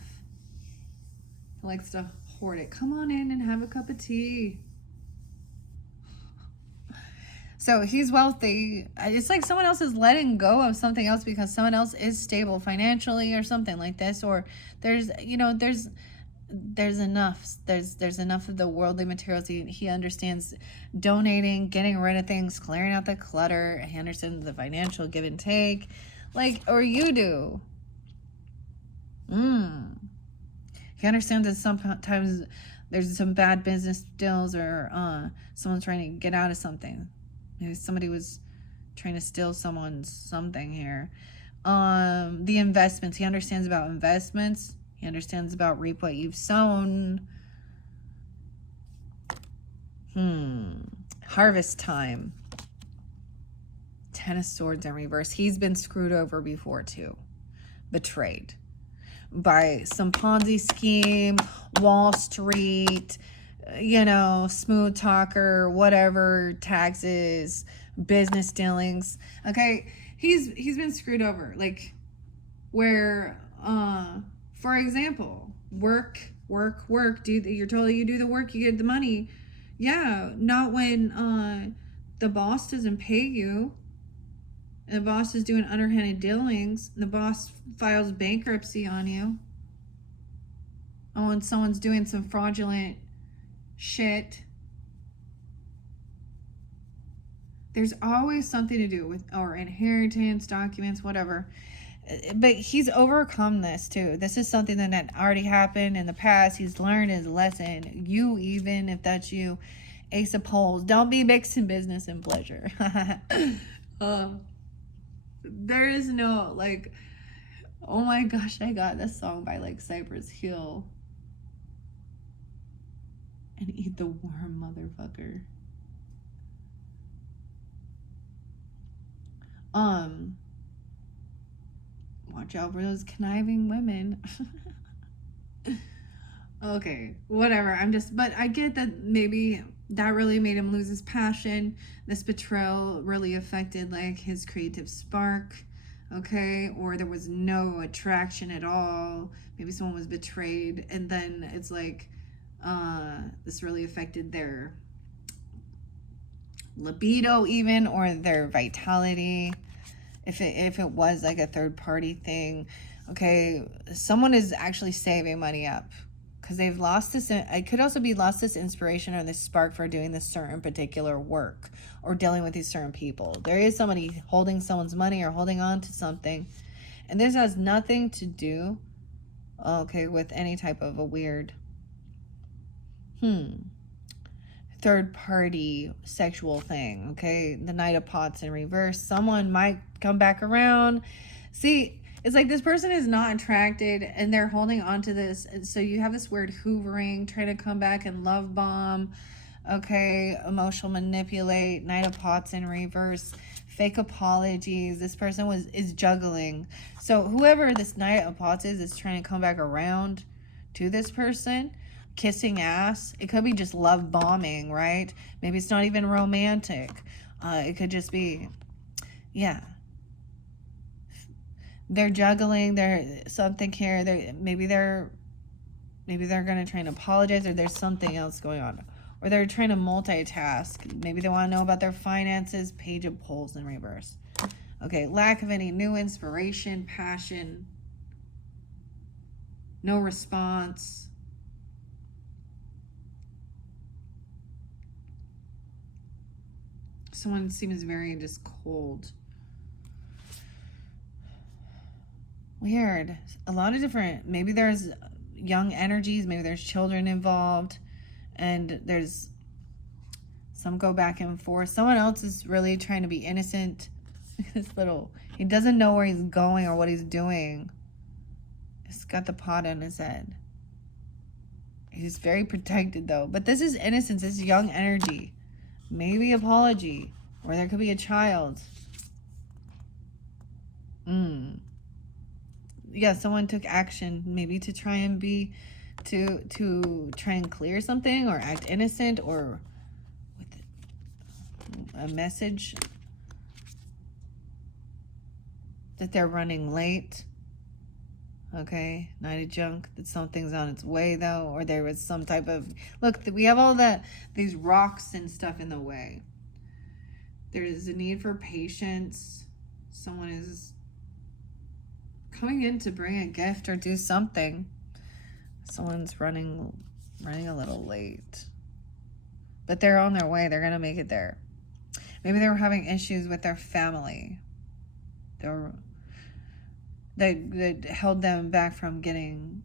He likes to hoard it. Come on in and have a cup of tea. So he's wealthy. It's like someone else is letting go of something else because someone else is stable financially or something like this. Or there's enough. There's enough of the worldly materials. He understands donating, getting rid of things, clearing out the clutter. He understands the financial give and take, like, or you do. He understands that sometimes there's some bad business deals or someone's trying to get out of something. Maybe somebody was trying to steal someone's something here. The investments. He understands about investments. He understands about reap what you've sown. Harvest time. Ten of Swords in reverse. He's been screwed over before too. Betrayed by some Ponzi scheme, Wall Street, smooth talker, whatever, taxes, business dealings. Okay, he's been screwed over. Like, where, for example, work. You're told you do the work, you get the money. Yeah, not when the boss doesn't pay you. And the boss is doing underhanded dealings. And the boss files bankruptcy on you. Oh, and someone's doing some fraudulent shit. There's always something to do with our inheritance, documents, whatever. But he's overcome this too. This is something that already happened in the past. He's learned his lesson. You, even if that's you, Ace of Poles, don't be mixing business and pleasure. There is no, like, oh my gosh, I got this song by like Cypress Hill. And eat the worm, motherfucker. Watch out for those conniving women. Okay, whatever. But I get that maybe that really made him lose his passion. This betrayal really affected like his creative spark. Okay, or there was no attraction at all. Maybe someone was betrayed, and then it's like this really affected their libido even, or their vitality. If it was like a third party thing. Okay, someone is actually saving money up. because they've lost this. It could also be lost this inspiration or this spark for doing this certain particular work or dealing with these certain people. There is somebody holding someone's money or holding on to something, and this has nothing to do, okay, with any type of a weird, third party sexual thing. Okay, the Knight of Pots in reverse. Someone might come back around. See, it's like this person is not attracted and they're holding on to this. And so you have this weird hoovering, trying to come back and love bomb. Okay, emotional manipulate, Knight of Pots in reverse, fake apologies. This person is juggling. So whoever this Knight of Pots is trying to come back around to this person, kissing ass. It could be just love bombing, right? Maybe it's not even romantic. It could just be, yeah. They're juggling. There's something here. Maybe they're gonna try and apologize, or there's something else going on, or they're trying to multitask. Maybe they want to know about their finances. Page of Poles in reverse. Okay, lack of any new inspiration, passion, no response. Someone seems very just cold. Weird. A lot of different, maybe there's young energies, maybe there's children involved, and there's some go back and forth. Someone else is really trying to be innocent. This little, he doesn't know where he's going or what he's doing. He's got the pot on his head. He's very protected though. But this is innocence, this is young energy. Maybe apology, or there could be a child. Yeah, someone took action, maybe to try and to try and clear something or act innocent, or with a message that they're running late. Okay, Knight of Junk, that something's on its way though, or there was some type of, look, we have all these rocks and stuff in the way. There is a need for patience. Someone is coming in to bring a gift or do something. Someone's running a little late, but they're on their way. They're gonna make it there. Maybe they were having issues with their family. They held them back from getting,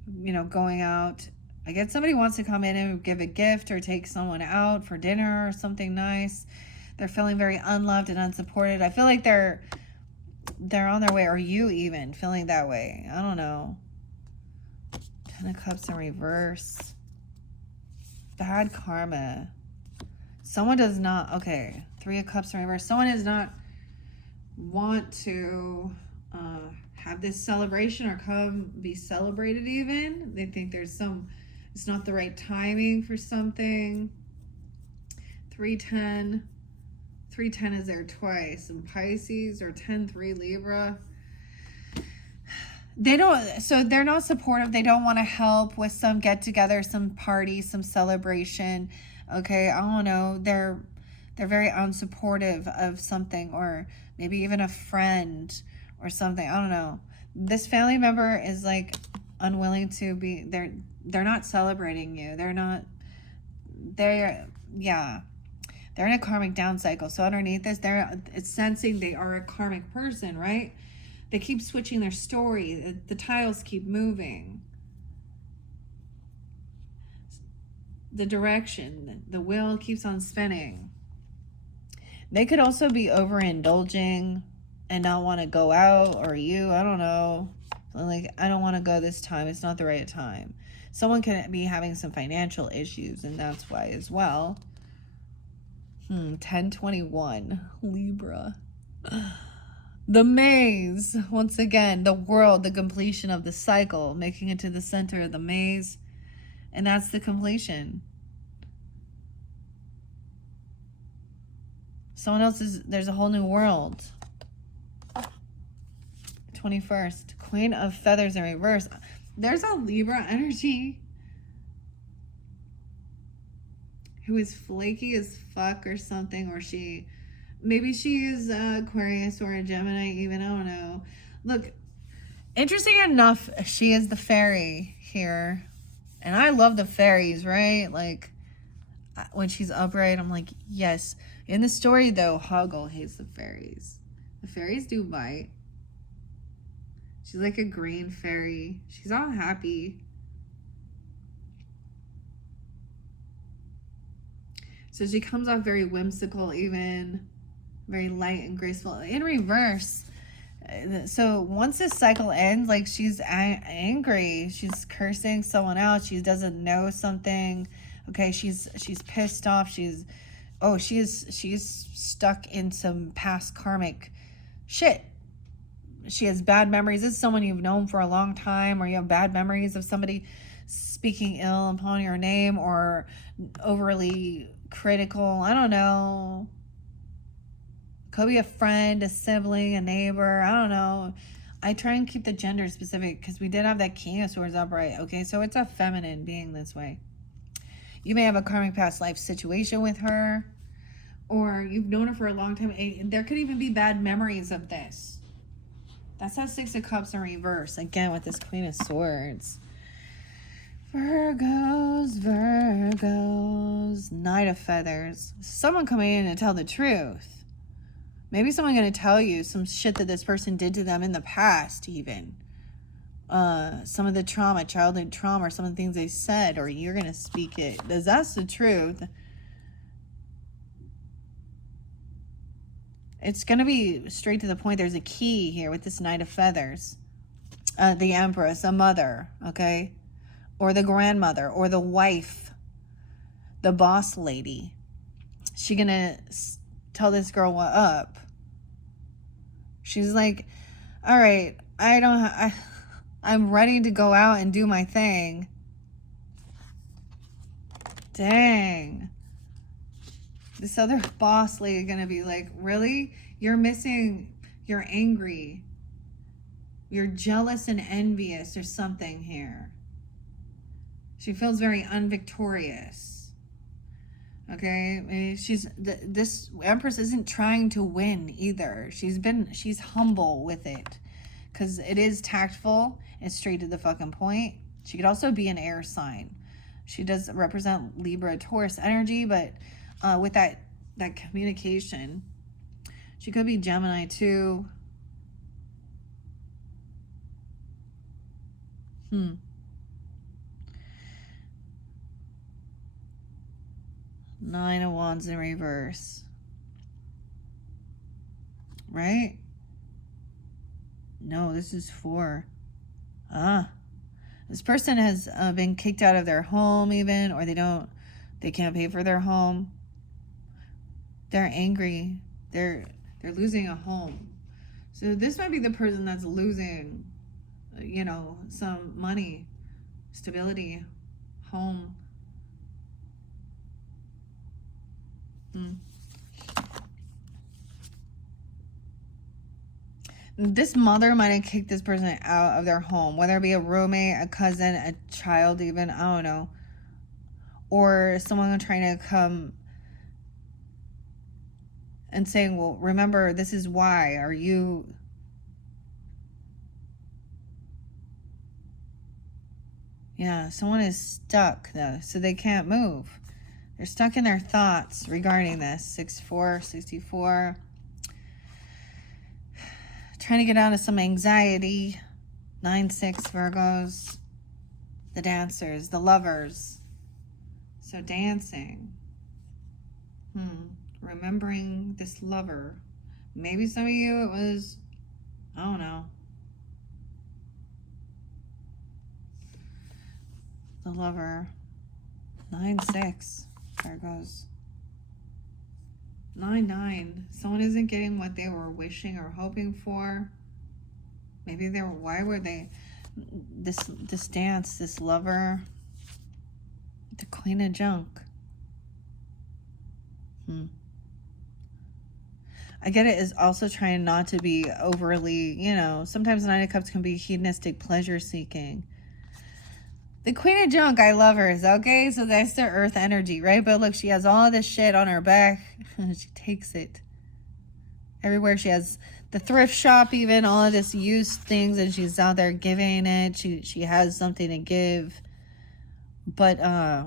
going out. I guess somebody wants to come in and give a gift or take someone out for dinner or something nice. They're feeling very unloved and unsupported. I feel like they're on their way, or you even feeling that way. I don't know. Ten of Cups in reverse. Bad karma. Someone does not, okay, Three of Cups in reverse. Someone does not want to have this celebration or come be celebrated even. They think it's not the right timing for something. 310. 310 is there twice. And Pisces, or 10-3 Libra. They're not supportive. They don't want to help with some get together, some party, some celebration. Okay, I don't know. They're very unsupportive of something, or maybe even a friend or something. I don't know. This family member is like unwilling to be, they're not celebrating you. They're in a karmic down cycle. So underneath this, it's sensing they are a karmic person, right? They keep switching their story. The tiles keep moving. The direction, the wheel keeps on spinning. They could also be overindulging and not want to go out, or I don't know. Like, I don't want to go this time. It's not the right time. Someone can be having some financial issues, and that's why as well. 1021 Libra. The maze. Once again, the world, the completion of the cycle, making it to the center of the maze. And that's the completion. Someone else there's a whole new world. 21st, Queen of Feathers in reverse. There's a Libra energy who is flaky as fuck or something, or maybe she is Aquarius or a Gemini even, I don't know. Look, interesting enough, she is the fairy here. And I love the fairies, right? Like, when she's upright, I'm like, yes. In the story, though, Hoggle hates the fairies. The fairies do bite. She's like a green fairy. She's all happy. So she comes off very whimsical, even very light and graceful. In reverse, so once this cycle ends, like she's angry, she's cursing someone else, she doesn't know something. Okay, she's pissed off. She's stuck in some past karmic shit. She has bad memories. This is someone you've known for a long time, or you have bad memories of somebody speaking ill upon your name, or overly critical. I don't know. Could be a friend, a sibling, a neighbor. I don't know. I try and keep the gender specific because we did have that King of Swords upright. Okay, so it's a feminine being this way. You may have a karmic past life situation with her, or you've known her for a long time. There could even be bad memories of this. That's that Six of Cups in reverse. Again, with this Queen of Swords. Virgos. Knight of Feathers. Someone coming in to tell the truth. Maybe someone going to tell you some shit that this person did to them in the past, even. Some of the trauma, childhood trauma, or some of the things they said, or you're going to speak it. Because that's the truth. It's going to be straight to the point. There's a key here with this Knight of Feathers. The Empress, a mother, okay? Or the grandmother, or the wife, the boss lady. She going to tell this girl what up. She's like, all right, I'm ready to go out and do my thing. Dang. This other boss lady gonna be like, really? You're missing, you're angry. You're jealous and envious or something here. She feels very unvictorious. Okay, this Empress isn't trying to win either. She's humble with it. Because it is tactful and straight to the fucking point. She could also be an air sign. She does represent Libra, Taurus energy, but with that communication, she could be Gemini too. Nine of Wands in reverse. Right? No, this is 4. This person has been kicked out of their home even, or they can't pay for their home. They're angry. They're losing a home. So this might be the person that's losing, some money, stability, home. This mother might have kicked this person out of their home, whether it be a roommate, a cousin, a child even, I don't know. Or someone trying to come and saying, well, remember, this is why. Are you... Yeah, someone is stuck, though, so they can't move. They're stuck in their thoughts regarding this. 6-4, 64. Trying to get out of some anxiety. 9-6 Virgos. The dancers, the lovers. So dancing. Remembering this lover. Maybe some of you it was, I don't know. The lover. 9-6 Virgos. 9-9. Someone isn't getting what they were wishing or hoping for. Maybe why were they, this dance, this lover, the Queen of Junk. I get it is also trying not to be overly, sometimes the Nine of Cups can be hedonistic pleasure seeking. The Queen of Junk, I love her, okay? So that's the earth energy, right? But look, she has all this shit on her back. She takes it. Everywhere she has the thrift shop, even all of this used things, and she's out there giving it. She has something to give. But at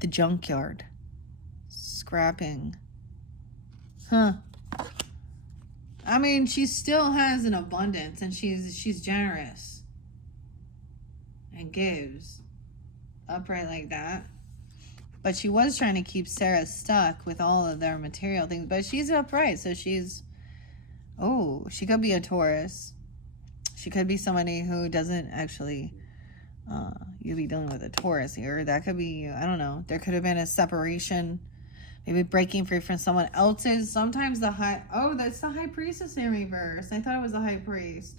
the junkyard, scrapping. Huh. I mean, she still has an abundance, and she's generous and gives upright like that. But she was trying to keep Sarah stuck with all of their material things. But she's upright, so she's... Oh, she could be a Taurus. She could be somebody who doesn't actually... you'd be dealing with a Taurus here. That could be, I don't know. There could have been a separation. Maybe breaking free from someone else's. Sometimes the high... Oh, that's the High Priestess in reverse. I thought it was the High Priest.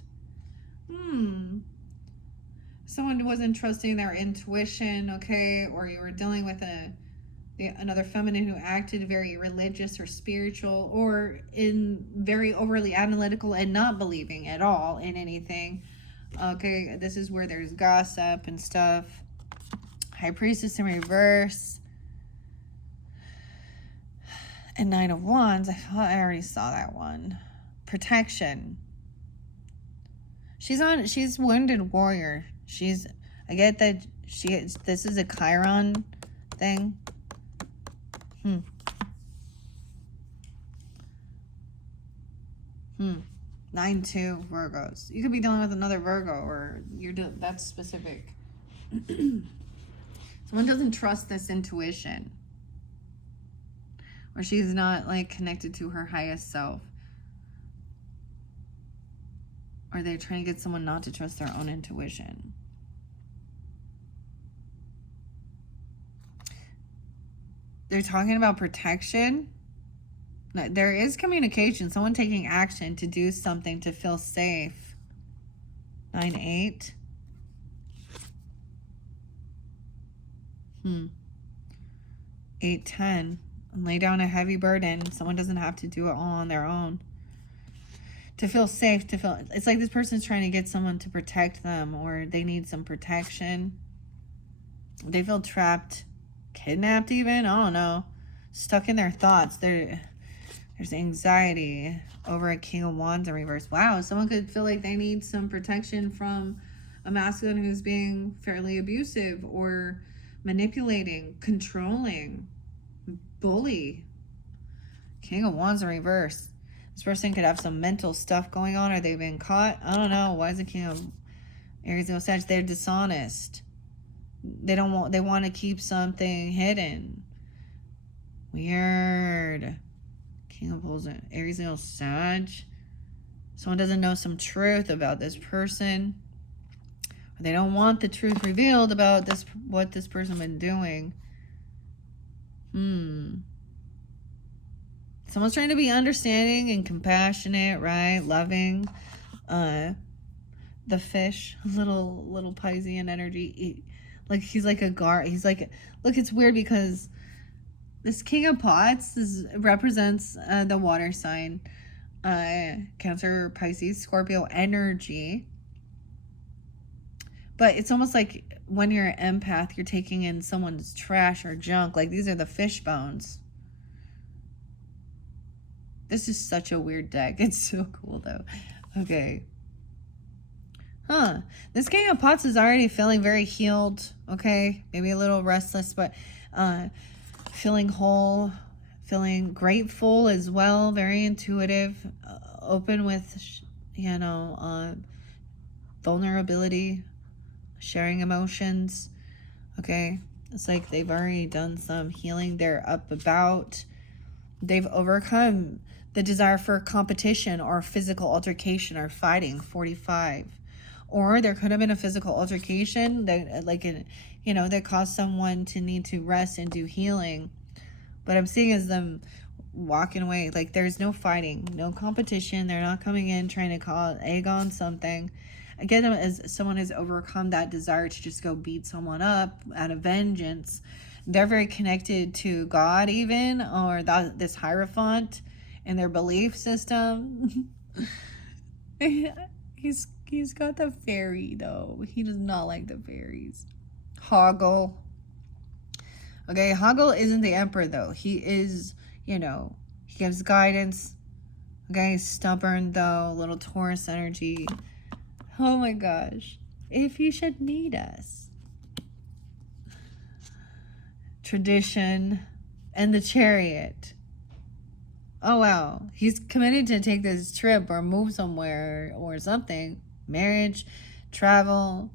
Someone wasn't trusting their intuition, okay? Or you were dealing with another feminine who acted very religious or spiritual, or in very overly analytical and not believing at all in anything. Okay, this is where there's gossip and stuff. High Priestess in reverse. And Nine of Wands. I thought I already saw that one. Protection. She's wounded warrior. I get that this is a Chiron thing. 9-2 Virgos. You could be dealing with another Virgo, or that's specific. Someone doesn't trust this intuition, or she's not like connected to her highest self, or they're trying to get someone not to trust their own intuition. They're talking about protection. There is communication. Someone taking action to do something to feel safe. 9-8. 8-10. And lay down a heavy burden. Someone doesn't have to do it all on their own. To feel safe, it's like this person's trying to get someone to protect them, or they need some protection. They feel trapped, kidnapped even, I don't know. Stuck in their thoughts. There's anxiety over a King of Wands in reverse. Wow, someone could feel like they need some protection from a masculine who's being fairly abusive or manipulating, controlling, bully. King of Wands in reverse. This person could have some mental stuff going on, or they've been caught. I don't know. Why is the King of Aries and Sag? They're dishonest. They want to keep something hidden. Weird. King of Bulls, Aries and Sag. Someone doesn't know some truth about this person. Or they don't want the truth revealed about what this person been doing. Someone's trying to be understanding and compassionate, right? Loving. The fish, little Piscean energy. He's like a guard. He's like, look, it's weird because this King of Pots represents the water sign, Cancer, Pisces, Scorpio energy. But it's almost like when you're an empath, you're taking in someone's trash or junk. Like, these are the fish bones. This is such a weird deck. It's so cool, though. Okay. This King of Pots is already feeling very healed. Okay. Maybe a little restless, but feeling whole. Feeling grateful as well. Very intuitive. Open with, vulnerability. Sharing emotions. Okay. It's like they've already done some healing. They're up about. They've overcome the desire for competition or physical altercation or fighting. 45. Or there could have been a physical altercation that, that caused someone to need to rest and do healing. But I'm seeing as them walking away, like there's no fighting, no competition. They're not coming in trying to cause egg on something. Again, as someone has overcome that desire to just go beat someone up out of vengeance. They're very connected to God even, or this Hierophant in their belief system. He's got the fairy, though. He does not like the fairies. Hoggle. Okay, Hoggle isn't the emperor, though. He is, he gives guidance. Okay, stubborn, though. Little Taurus energy. Oh, my gosh. if you should need us. Tradition and the Chariot. Oh, wow. He's committed to take this trip or move somewhere or something. Marriage, travel.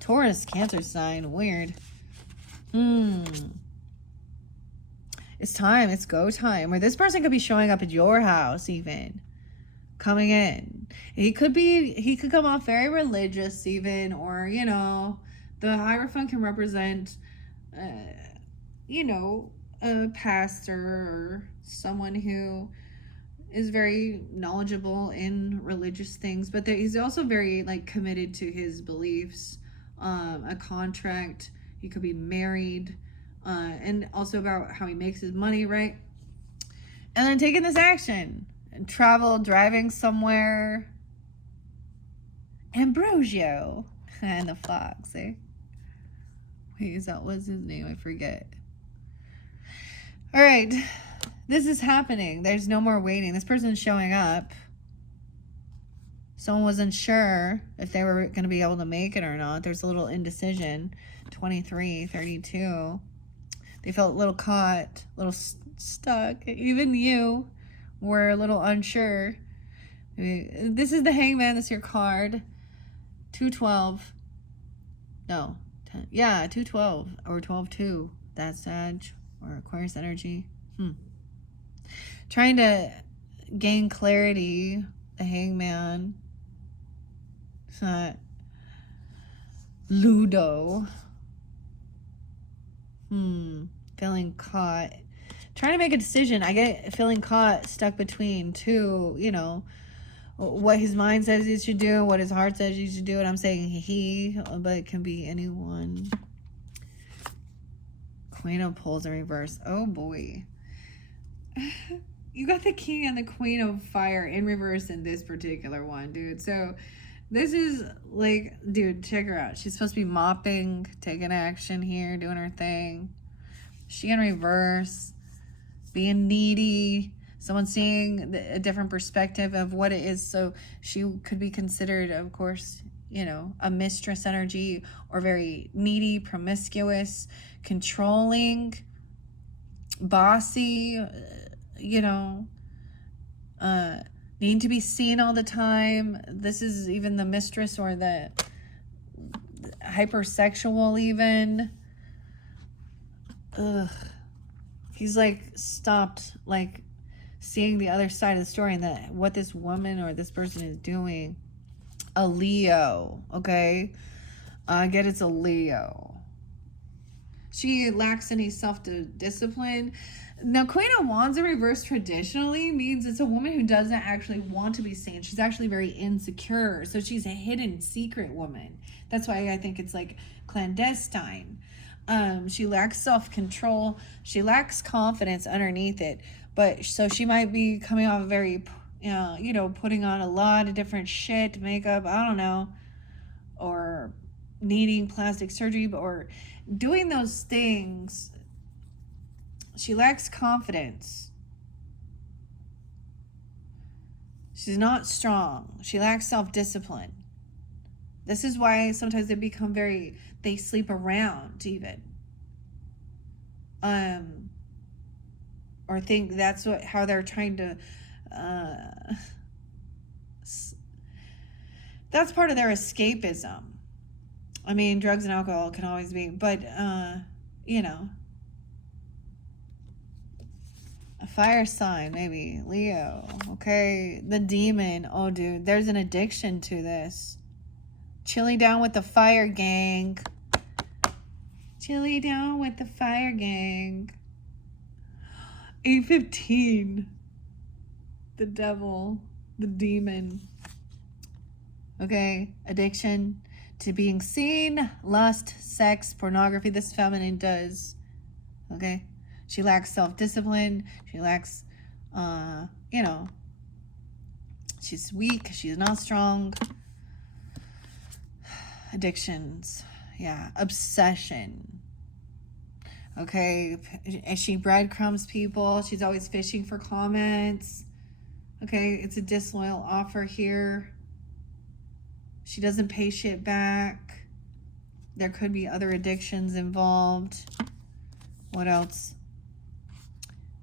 Taurus, Cancer sign. Weird. It's time. It's go time. Or this person could be showing up at your house even. Coming in. He could come off very religious even. Or, you know, the Hierophant can represent, you know, a pastor or someone who is very knowledgeable in religious things, but he's also very like committed to his beliefs. A contract, he could be married, and also about how he makes his money, right? And then taking this action and travel, driving somewhere. Ambrosio and the fox, eh? Wait, what's his name? I forget. All right, this is happening. There's no more waiting. This person's showing up. Someone wasn't sure if they were going to be able to make it or not. There's a little indecision. 23, 32. They felt a little caught, a little stuck. Even you were a little unsure. This is the Hangman. This is your card. 212. No. 10. Yeah, 212 or 12-2. That's Sag or Aquarius energy. Trying to gain clarity. The Hangman. It's not Ludo. Feeling caught. Trying to make a decision. I get feeling caught, stuck between two, you know, what his mind says he should do, what his heart says he should do, and I'm saying he, but it can be anyone. Queen of Pentacles in reverse. Oh boy. You got the King and the Queen of Fire in reverse in this particular one, dude. So this is like, dude, check her out. She's supposed to be mopping, taking action here, doing her thing. She in reverse, being needy. Someone seeing a different perspective of what it is. So she could be considered, of course, you know, a mistress energy or very needy, promiscuous, controlling, bossy, you know, needing to be seen all the time. This is even the mistress or the hypersexual even. Ugh. He's like stopped like seeing the other side of the story and that what this woman or this person is doing. A Leo, okay? I get it's a Leo. She lacks any self-discipline. Now, Queen of Wands in reverse traditionally means it's a woman who doesn't actually want to be seen. She's actually very insecure. So she's a hidden secret woman. That's why I think it's like clandestine. She lacks self-control. She lacks confidence underneath it. But so she might be coming off very, you know, putting on a lot of different shit, makeup, I don't know, or needing plastic surgery, or doing those things. She lacks confidence. She's not strong. She lacks self-discipline. This is why sometimes they become they sleep around even. Or think that's how they're trying to, that's part of their escapism. I mean, drugs and alcohol can always be, but, you know, a fire sign, maybe, Leo, okay? The demon, oh, dude, there's an addiction to this. Chilly down with the fire gang. Chilly down with the fire gang. 8:15. The devil, the demon. Okay, addiction to being seen, lust, sex, pornography. This feminine does. Okay, she lacks self-discipline. She lacks, you know, she's weak. She's not strong. Addictions, yeah, obsession. Okay, she breadcrumbs people. She's always fishing for comments. Okay, it's a disloyal offer here. She doesn't pay shit back. There could be other addictions involved. What else?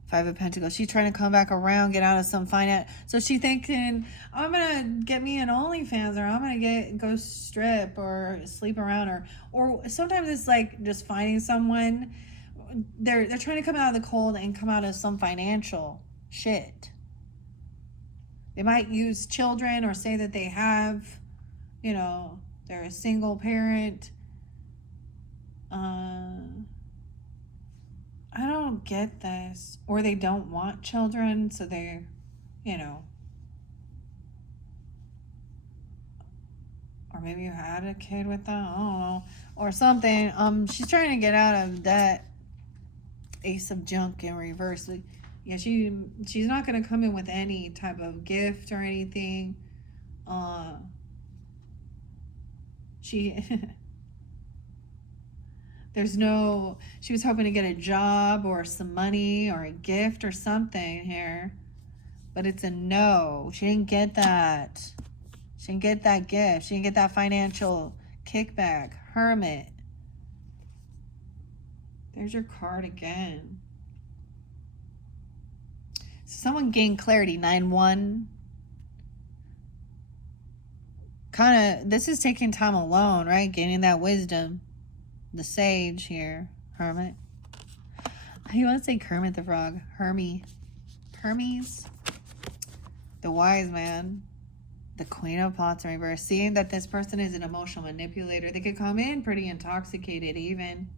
Five of Pentacles. She's trying to come back around, get out of some finance. So she's thinking, I'm gonna get me an OnlyFans, or I'm gonna go strip or sleep around, or sometimes it's like just finding someone. They're trying to come out of the cold and come out of some financial shit. They might use children or say that they have, you know, they're a single parent. I don't get this. Or they don't want children, so they, you know. Or maybe you had a kid with them, I don't know. Or something. She's trying to get out of that Ace of Junk in reverse. Yeah, she's not going to come in with any type of gift or anything. She was hoping to get a job or some money or a gift or something here, but it's a no. She didn't get that. She didn't get that gift. She didn't get that financial kickback. Hermit. There's your card again. Someone gained clarity. 9-1. Kind of, this is taking time alone, right? Gaining that wisdom. The sage here. Hermit. You want to say Kermit the Frog. Hermes. The wise man. The Queen of Pots in reverse. Seeing that this person is an emotional manipulator. They could come in pretty intoxicated even.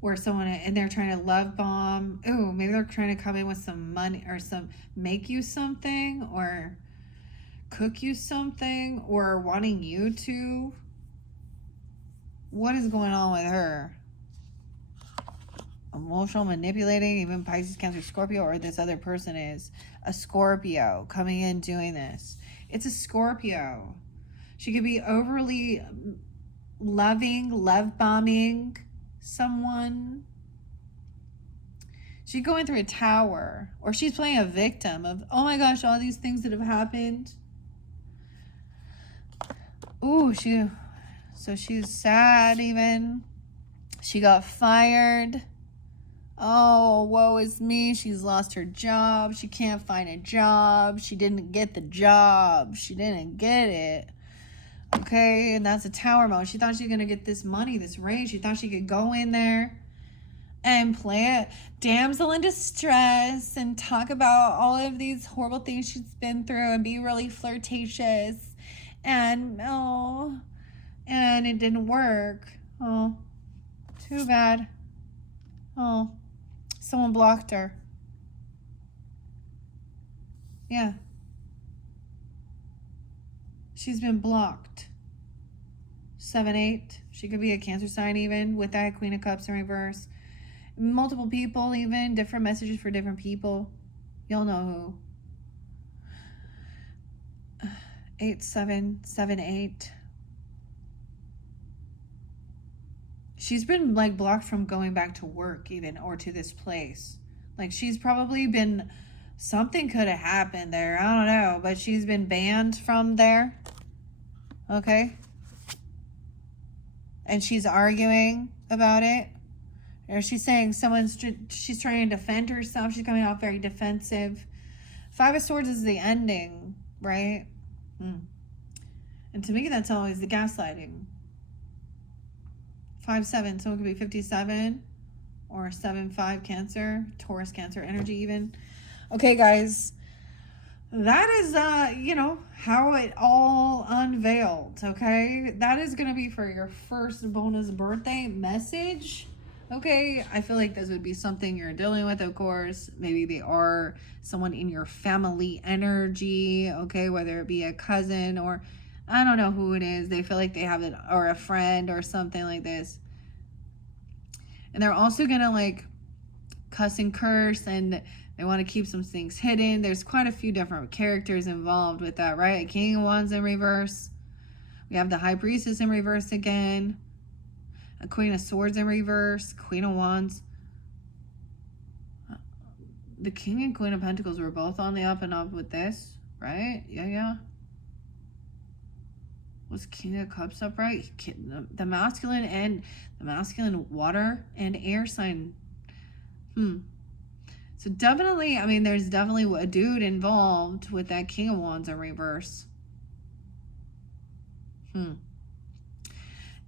Where someone, and they're trying to love bomb. Ooh, maybe they're trying to come in with some money or make you something or cook you something or wanting you to. What is going on with her? Emotional, manipulating, even Pisces, Cancer, Scorpio, or this other person is a Scorpio coming in doing this. It's a Scorpio. She could be overly loving, love bombing someone. She's going through a tower, or she's playing a victim of, oh my gosh, all these things that have happened. Ooh, so she's sad even. She got fired. Oh, woe is me. She's lost her job. She can't find a job. She didn't get the job. She didn't get it. Okay, and that's a tower mode. She thought she was going to get this money, this raise. She thought she could go in there and play it damsel in distress and talk about all of these horrible things she's been through and be really flirtatious. And, and it didn't work. Oh, too bad. Oh, someone blocked her. Yeah. She's been blocked. 7-8. She could be a Cancer sign even with that Queen of Cups in reverse. Multiple people even. Different messages for different people. You'll know who. 8-7. 7-8. She's been like blocked from going back to work even, or to this place. Like she's probably been, something could have happened there. I don't know, but she's been banned from there. Okay. And she's arguing about it. Or she's saying she's trying to defend herself. She's coming off very defensive. 5 of Swords is the ending, right? And to me, that's always the gaslighting. 5-7, someone could be 57 or 7-5 Cancer, Taurus, Cancer energy even. Okay, guys, that is, how it all unveiled, okay? That is going to be for your first bonus birthday message, okay? I feel like this would be something you're dealing with, of course. Maybe they are someone in your family energy, okay? Whether it be a cousin or I don't know who it is. They feel like they have it, or a friend or something like this. And they're also going to like cuss and curse, and they want to keep some things hidden. There's quite a few different characters involved with that, right? A King of Wands in reverse. We have the High Priestess in reverse again. A Queen of Swords in reverse. Queen of Wands. The King and Queen of Pentacles were both on the up and up with this, right? Yeah. Was King of Cups upright? The masculine and the masculine water and air sign. So definitely, I mean, there's definitely a dude involved with that King of Wands in reverse.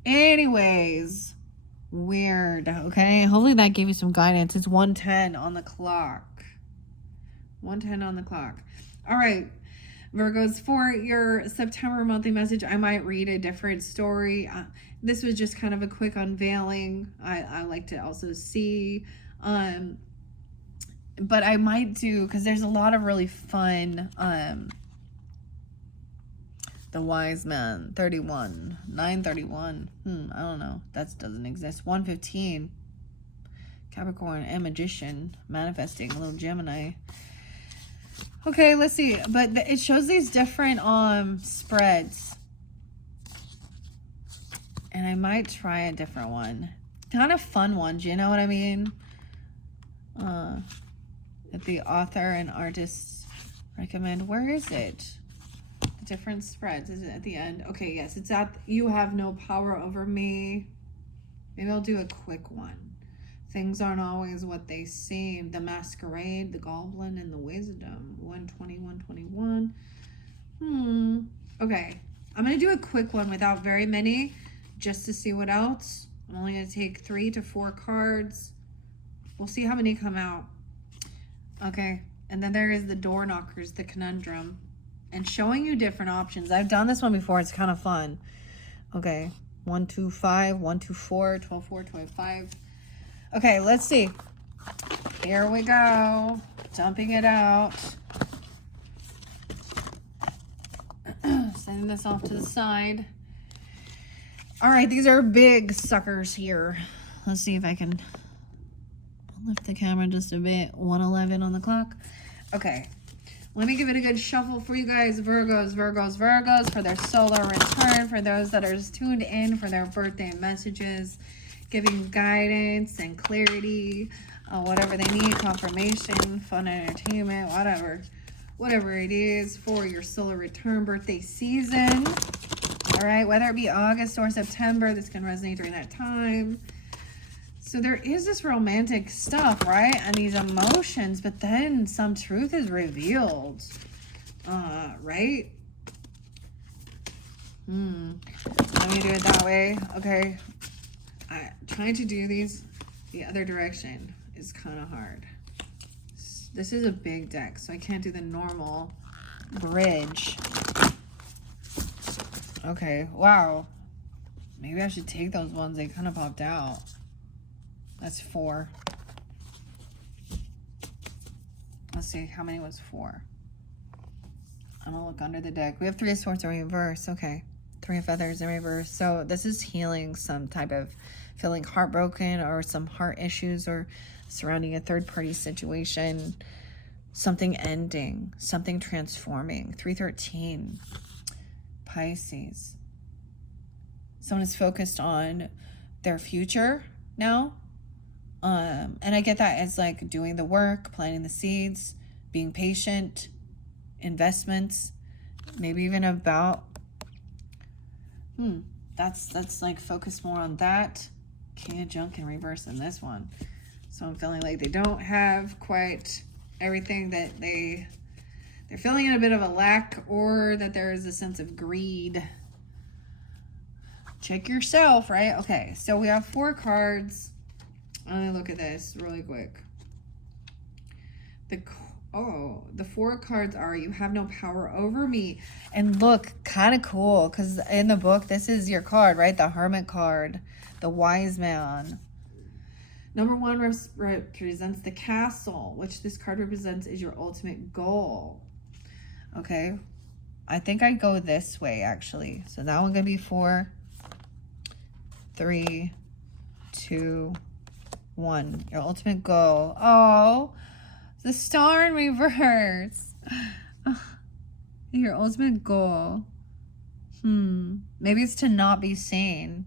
Anyways, weird. Okay, hopefully that gave you some guidance. It's 1:10 on the clock. 1:10 on the clock. All right, Virgos, for your September monthly message, I might read a different story. This was just kind of a quick unveiling. I like to also see, but I might do, because there's a lot of really fun, the Wise Man, 31, 931. I don't know. That doesn't exist. 115. Capricorn and Magician, manifesting, a little Gemini. Okay, let's see. But it shows these different spreads. And I might try a different one. Kind of fun ones, you know what I mean? That the author and artists recommend. Where is it? Different spreads. Is it at the end? Okay, yes, it's at You Have No Power Over Me. Maybe I'll do a quick one. Things aren't always what they seem. The Masquerade, the Goblin, and the Wisdom. 120, 121. Okay, I'm gonna do a quick one without very many, just to see what else. I'm only gonna take 3 to 4 cards. We'll see how many come out. Okay, and then there is the Door Knockers, the Conundrum, and showing you different options. I've done this one before. It's kind of fun. Okay, 1, 2, 5, 1, 2, 4, 12, 4, 25. Okay, let's see. Here we go. Dumping it out. Sending this off to the side. All right, these are big suckers here. Let's see if I can lift the camera just a bit. 1:11 on the clock. Okay. Let me give it a good shuffle for you guys, Virgos, Virgos, Virgos, for their solar return, for those that are just tuned in for their birthday messages, giving guidance and clarity, whatever they need, confirmation, fun entertainment, whatever it is for your solar return birthday season. All right, whether it be August or September, this can resonate during that time. So there is this romantic stuff, right? And these emotions, but then some truth is revealed, right? Let me do it that way. Okay. Trying to do these the other direction is kind of hard. This is a big deck, so I can't do the normal bridge. Okay, wow. Maybe I should take those ones. They kind of popped out. That's 4. Let's see, how many was 4? I'm gonna look under the deck. We have 3 of Swords in reverse. Okay, 3 of Feathers in reverse. So this is healing some type of feeling heartbroken or some heart issues or surrounding a third-party situation. Something ending, something transforming. 313, Pisces. Someone is focused on their future now. And I get that as like doing the work, planting the seeds, being patient, investments, maybe even about, that's like focused more on that. King of Junk in reverse in this one. So I'm feeling like they don't have quite everything that they're feeling in a bit of a lack, or that there is a sense of greed. Check yourself, right? Okay, so we have 4 cards. Let me look at this really quick. The 4 cards are You Have No Power Over Me. And look, kind of cool, because in the book, this is your card, right? The Hermit card, the Wise Man. Number 1 represents the castle, which this card represents is your ultimate goal. Okay, I think I go this way, actually. So that one going to be 4, 3, 2, 1. Your ultimate goal. Oh, the Star in reverse. Your ultimate goal. Maybe it's to not be seen,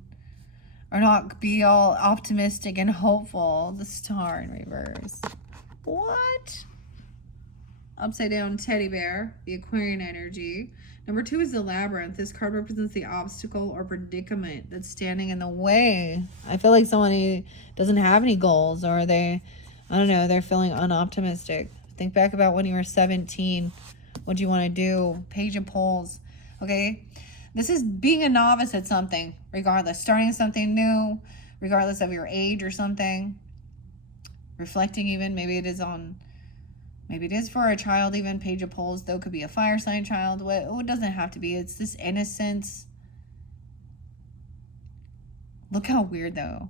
or not be all optimistic and hopeful. The Star in reverse. What? upside down teddy bear, the Aquarian energy. Number 2 is the Labyrinth. This card represents the obstacle or predicament that's standing in the way. I feel like someone who doesn't have any goals, or they, I don't know, they're feeling unoptimistic. Think back about when you were 17. What do you want to do? Page of Pulls. Okay? This is being a novice at something, regardless. Starting something new, regardless of your age or something. Reflecting even. Maybe it is for a child, even. Page of Pulls, though, could be a fire sign child. It doesn't have to be. It's this innocence. Look how weird, though.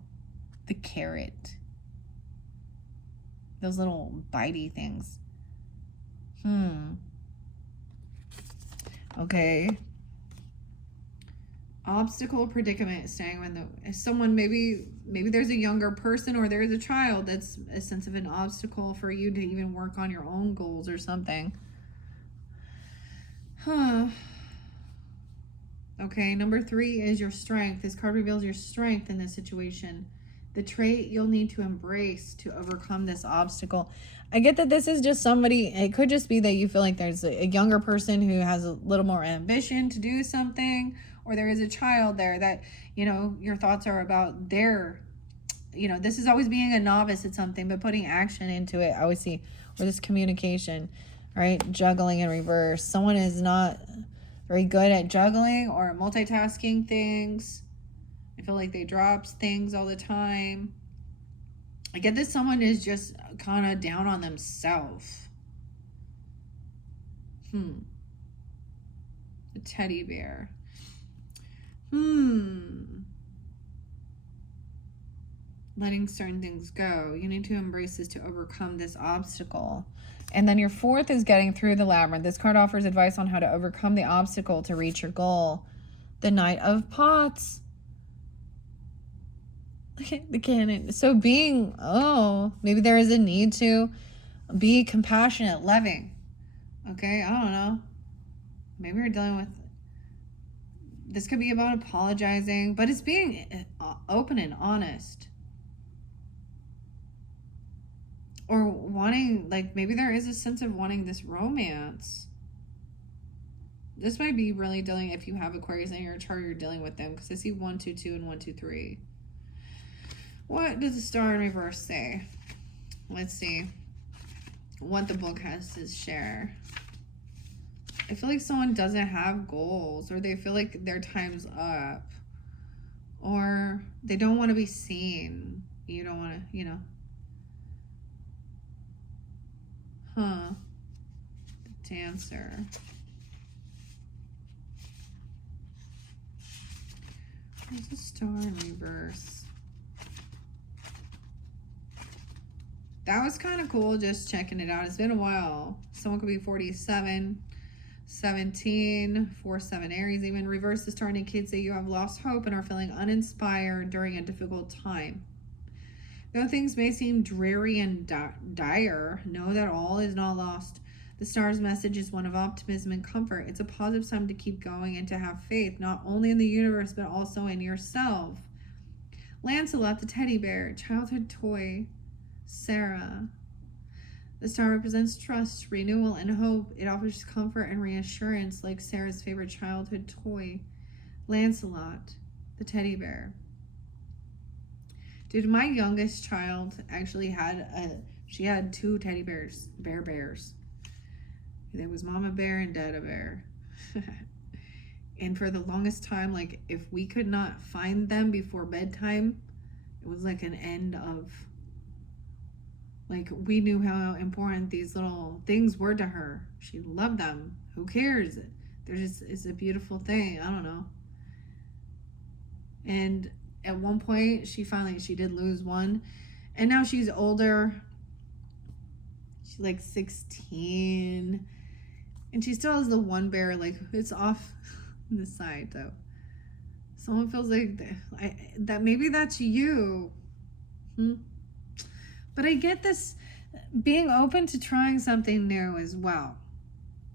The carrot. Those little bitey things. Okay. Obstacle, predicament, staying when someone, maybe there's a younger person or there's a child that's a sense of an obstacle for you to even work on your own goals or something. Okay, number 3 is your strength. This card reveals your strength in this situation. The trait you'll need to embrace to overcome this obstacle. I get that this is just somebody, it could just be that you feel like there's a younger person who has a little more ambition to do something, or there is a child there that, your thoughts are about their, this is always being a novice at something, but putting action into it. I always see, or this communication, right? Juggling in reverse. Someone is not very good at juggling or multitasking things. I feel like they drop things all the time. I get that someone is just kind of down on themselves. The teddy bear. Letting certain things go. You need to embrace this to overcome this obstacle. And then your 4th is getting through the labyrinth. This card offers advice on how to overcome the obstacle to reach your goal. The Knight of Pots. The cannon. So maybe there is a need to be compassionate, loving. Okay, I don't know. Maybe you're dealing with, this could be about apologizing, but it's being open and honest. Or wanting, maybe there is a sense of wanting this romance. This might be really dealing, if you have Aquarius in your chart, you're dealing with them, because I see 1, 2, 2 and 1, 2, 3. What does the Star in reverse say? Let's see what the book has to share. I feel like someone doesn't have goals, or they feel like their time's up, or they don't want to be seen. You don't want to, The Dancer. There's a Star in reverse. That was kind of cool, just checking it out. It's been a while. Someone could be 47, 17, 4-7 Aries even. Reverse the Star indicates that you have lost hope and are feeling uninspired during a difficult time. Though things may seem dreary and dire, know that all is not lost. The Star's message is one of optimism and comfort. It's a positive time to keep going and to have faith, not only in the universe, but also in yourself. Lancelot, the teddy bear, childhood toy. Sarah. The Star represents trust, renewal, and hope. It offers comfort and reassurance, like Sarah's favorite childhood toy. Lancelot, the teddy bear. Dude, my youngest child actually had she had 2 teddy bears, bears. There was Mama Bear and Dada Bear. And for the longest time, if we could not find them before bedtime, it was like an end of, we knew how important these little things were to her. She loved them. Who cares? It's a beautiful thing. I don't know. And at one point, she did lose one. And now she's older. She's 16. And she still has the one bear, it's off the side, though. Someone feels like that maybe that's you. But I get this being open to trying something new as well.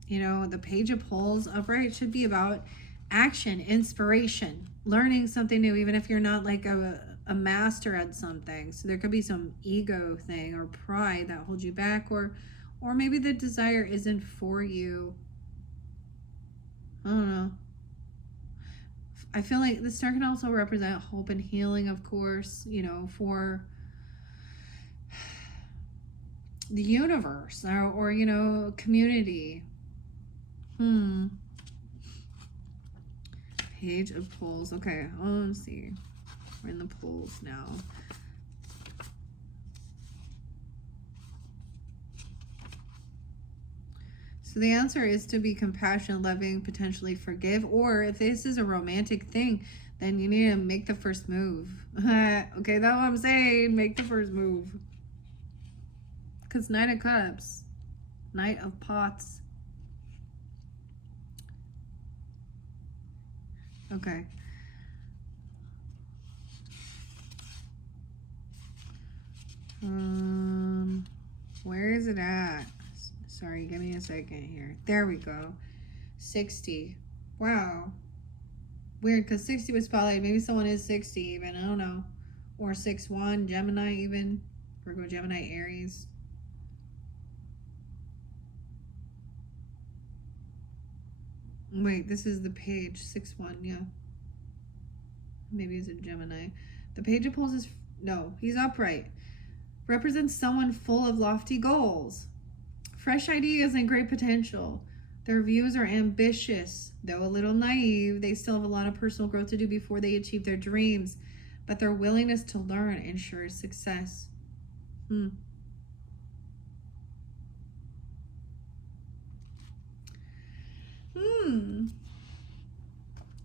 The Page of Pulls upright should be about action, inspiration, learning something new, even if you're not a master at something. So there could be some ego thing or pride that holds you back, or Or maybe the desire isn't for you. I don't know. I feel like the star can also represent hope and healing, of course, you know, for the universe or you know, community. Page of Pulls. Okay, let's see. We're in the pulls now. So the answer is to be compassionate, loving, potentially forgive. Or if this is a romantic thing, then you need to make the first move. Okay, that's what I'm saying. Make the first move. Because Knight of Cups. Knight of Pots. Okay. Where is it at? Sorry, give me a second here. There we go. 60. Wow. Weird, because 60 was spotlight. Maybe someone is 60 even. I don't know. Or 6-1, Gemini even. Virgo, Gemini, Aries. Wait, this is the page. 6-1, yeah. Maybe it's a Gemini. The Page of Pulls is... No, he's upright. Represents someone full of lofty goals. Fresh ideas and great potential. Their views are ambitious. Though a little naive, they still have a lot of personal growth to do before they achieve their dreams. But their willingness to learn ensures success.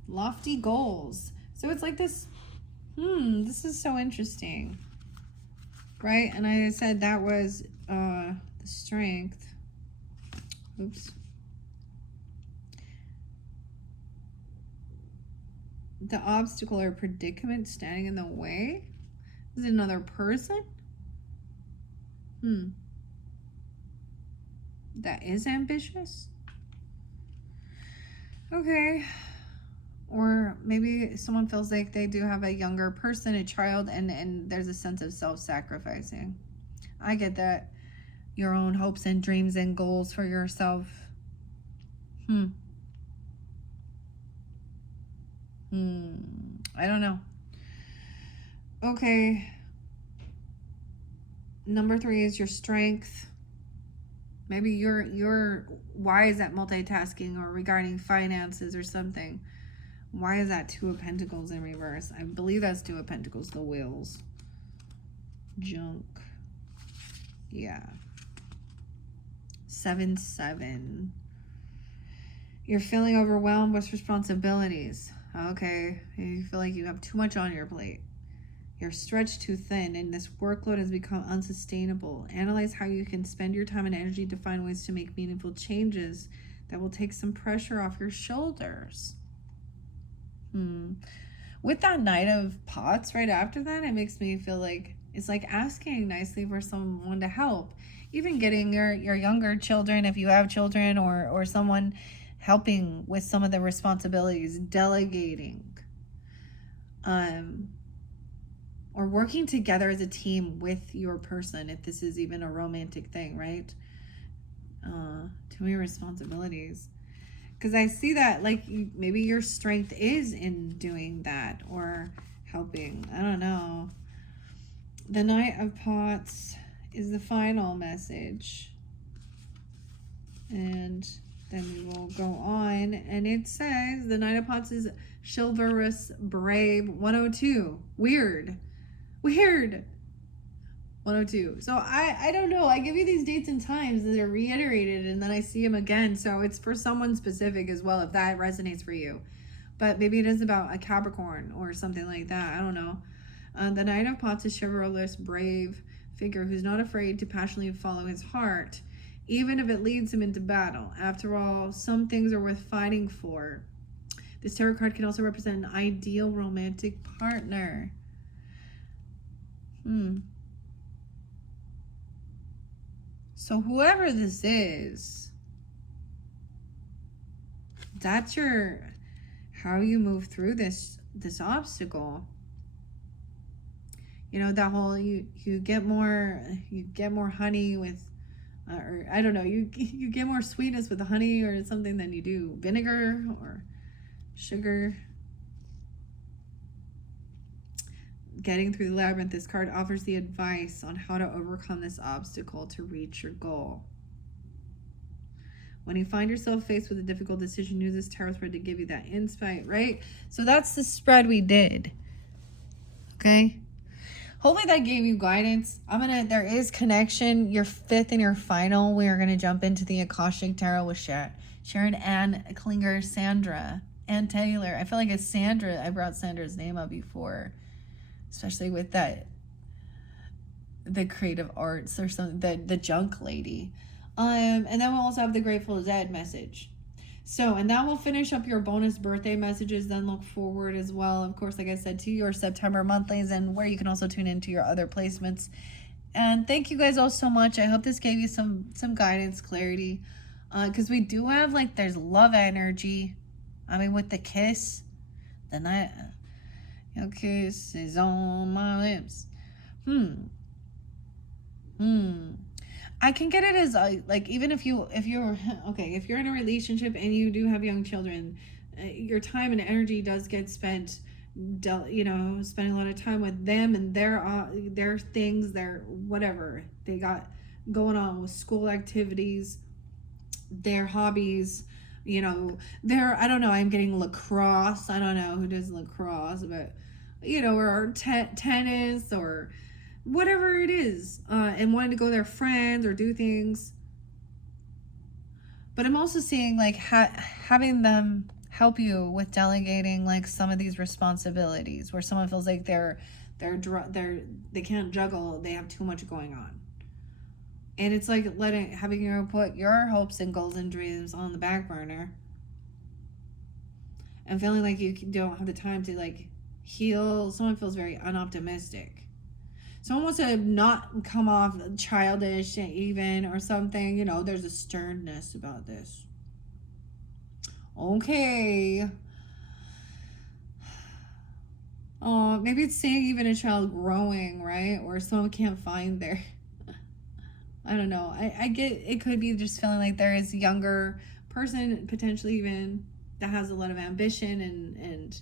Lofty goals. So it's like this, this is so interesting. Right? And I said that was the strength. Oops. The obstacle or predicament standing in the way? Is it another person? That is ambitious? Okay. Or maybe someone feels like they do have a younger person, a child, and there's a sense of self-sacrificing. I get that. Your own hopes and dreams and goals for yourself. I don't know. Okay. Number 3 is your strength. Maybe you're wise at multitasking or regarding finances or something. Why is that 2 of Pentacles in reverse? I believe that's 2 of Pentacles, the wheels. Junk. Yeah. 7-7. You're feeling overwhelmed with responsibilities. Okay. You feel like you have too much on your plate. You're stretched too thin, and this workload has become unsustainable. Analyze how you can spend your time and energy to find ways to make meaningful changes that will take some pressure off your shoulders. With that Knight of Pots right after that, it makes me feel like it's like asking nicely for someone to help. Even getting your younger children, if you have children, or someone helping with some of the responsibilities, delegating. Or working together as a team with your person, if this is even a romantic thing, right? Too many responsibilities. Because I see that, like, maybe your strength is in doing that or helping. I don't know. The Knight of Pots is the final message. And then we will go on. And it says the Knight of Pots is chivalrous, brave, 102. Weird. 102. So I don't know. I give you these dates and times and they're reiterated and then I see them again. So it's for someone specific as well, if that resonates for you. But maybe it is about a Capricorn or something like that. I don't know. The Knight of Pots is chivalrous, brave figure who's not afraid to passionately follow his heart, even if it leads him into battle. After all, some things are worth fighting for. This tarot card can also represent an ideal romantic partner. So whoever this is, that's how you move through this obstacle. You know, that whole you get more honey with or I don't know, you get more sweetness with the honey or something than you do vinegar or sugar. Getting through the labyrinth, this card offers the advice on how to overcome this obstacle to reach your goal. When you find yourself faced with a difficult decision, use this tarot spread to give you that insight, right? So that's the spread we did. Okay? Hopefully that gave you guidance. There is connection. Your fifth and your final, we are gonna jump into the Akashic Tarot with Sharon Ann Klinger, Sandra, and Taylor. I feel like it's Sandra. I brought Sandra's name up before, especially with the creative arts or something, the junk lady. And then we'll also have the Grateful Dead message. So, and that will finish up your bonus birthday messages. Then look forward as well, of course, like I said, to your September monthlies, and where you can also tune into your other placements. And thank you guys all so much. I hope this gave you some guidance, clarity, because we do have, like, there's love energy. I mean, with the kiss, the night, your kiss is on my lips. I can get it as like, even if you're okay, if you're in a relationship and you do have young children, your time and energy does get spent, spending a lot of time with them and their things, their whatever they got going on with school activities, their hobbies, their, I don't know, I'm getting lacrosse. I don't know who does lacrosse, but or tennis or whatever it is, and wanting to go with their friends or do things. But I'm also seeing, like, having them help you with delegating, like, some of these responsibilities where someone feels like they can't juggle, they have too much going on. And it's like having you put your hopes and goals and dreams on the back burner and feeling like you don't have the time to, like, heal. Someone feels very unoptimistic. Someone wants to not come off childish even or something. There's a sternness about this. Okay. Maybe it's seeing even a child growing, right? Or someone can't find their... I don't know. I get it could be just feeling like there is a younger person, potentially even, that has a lot of ambition and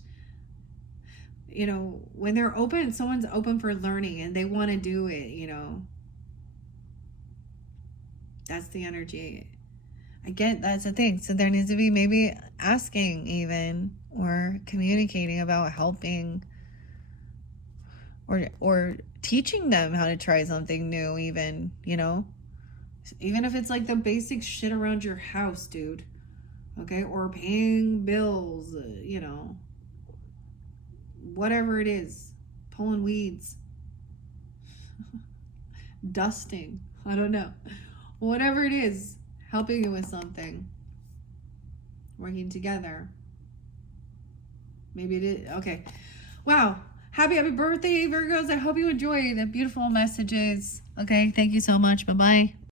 when they're open, someone's open for learning and they want to do it, that's the energy. Again, that's the thing. So there needs to be maybe asking even, or communicating about helping, or teaching them how to try something new even, even if it's like the basic shit around your house, dude. Okay. Or paying bills, whatever it is, pulling weeds, dusting, I don't know, whatever it is, helping you with something, working together. Maybe it is. Okay. Wow. Happy birthday, Virgos. I hope you enjoy the beautiful messages. Okay. Thank you so much. Bye-bye.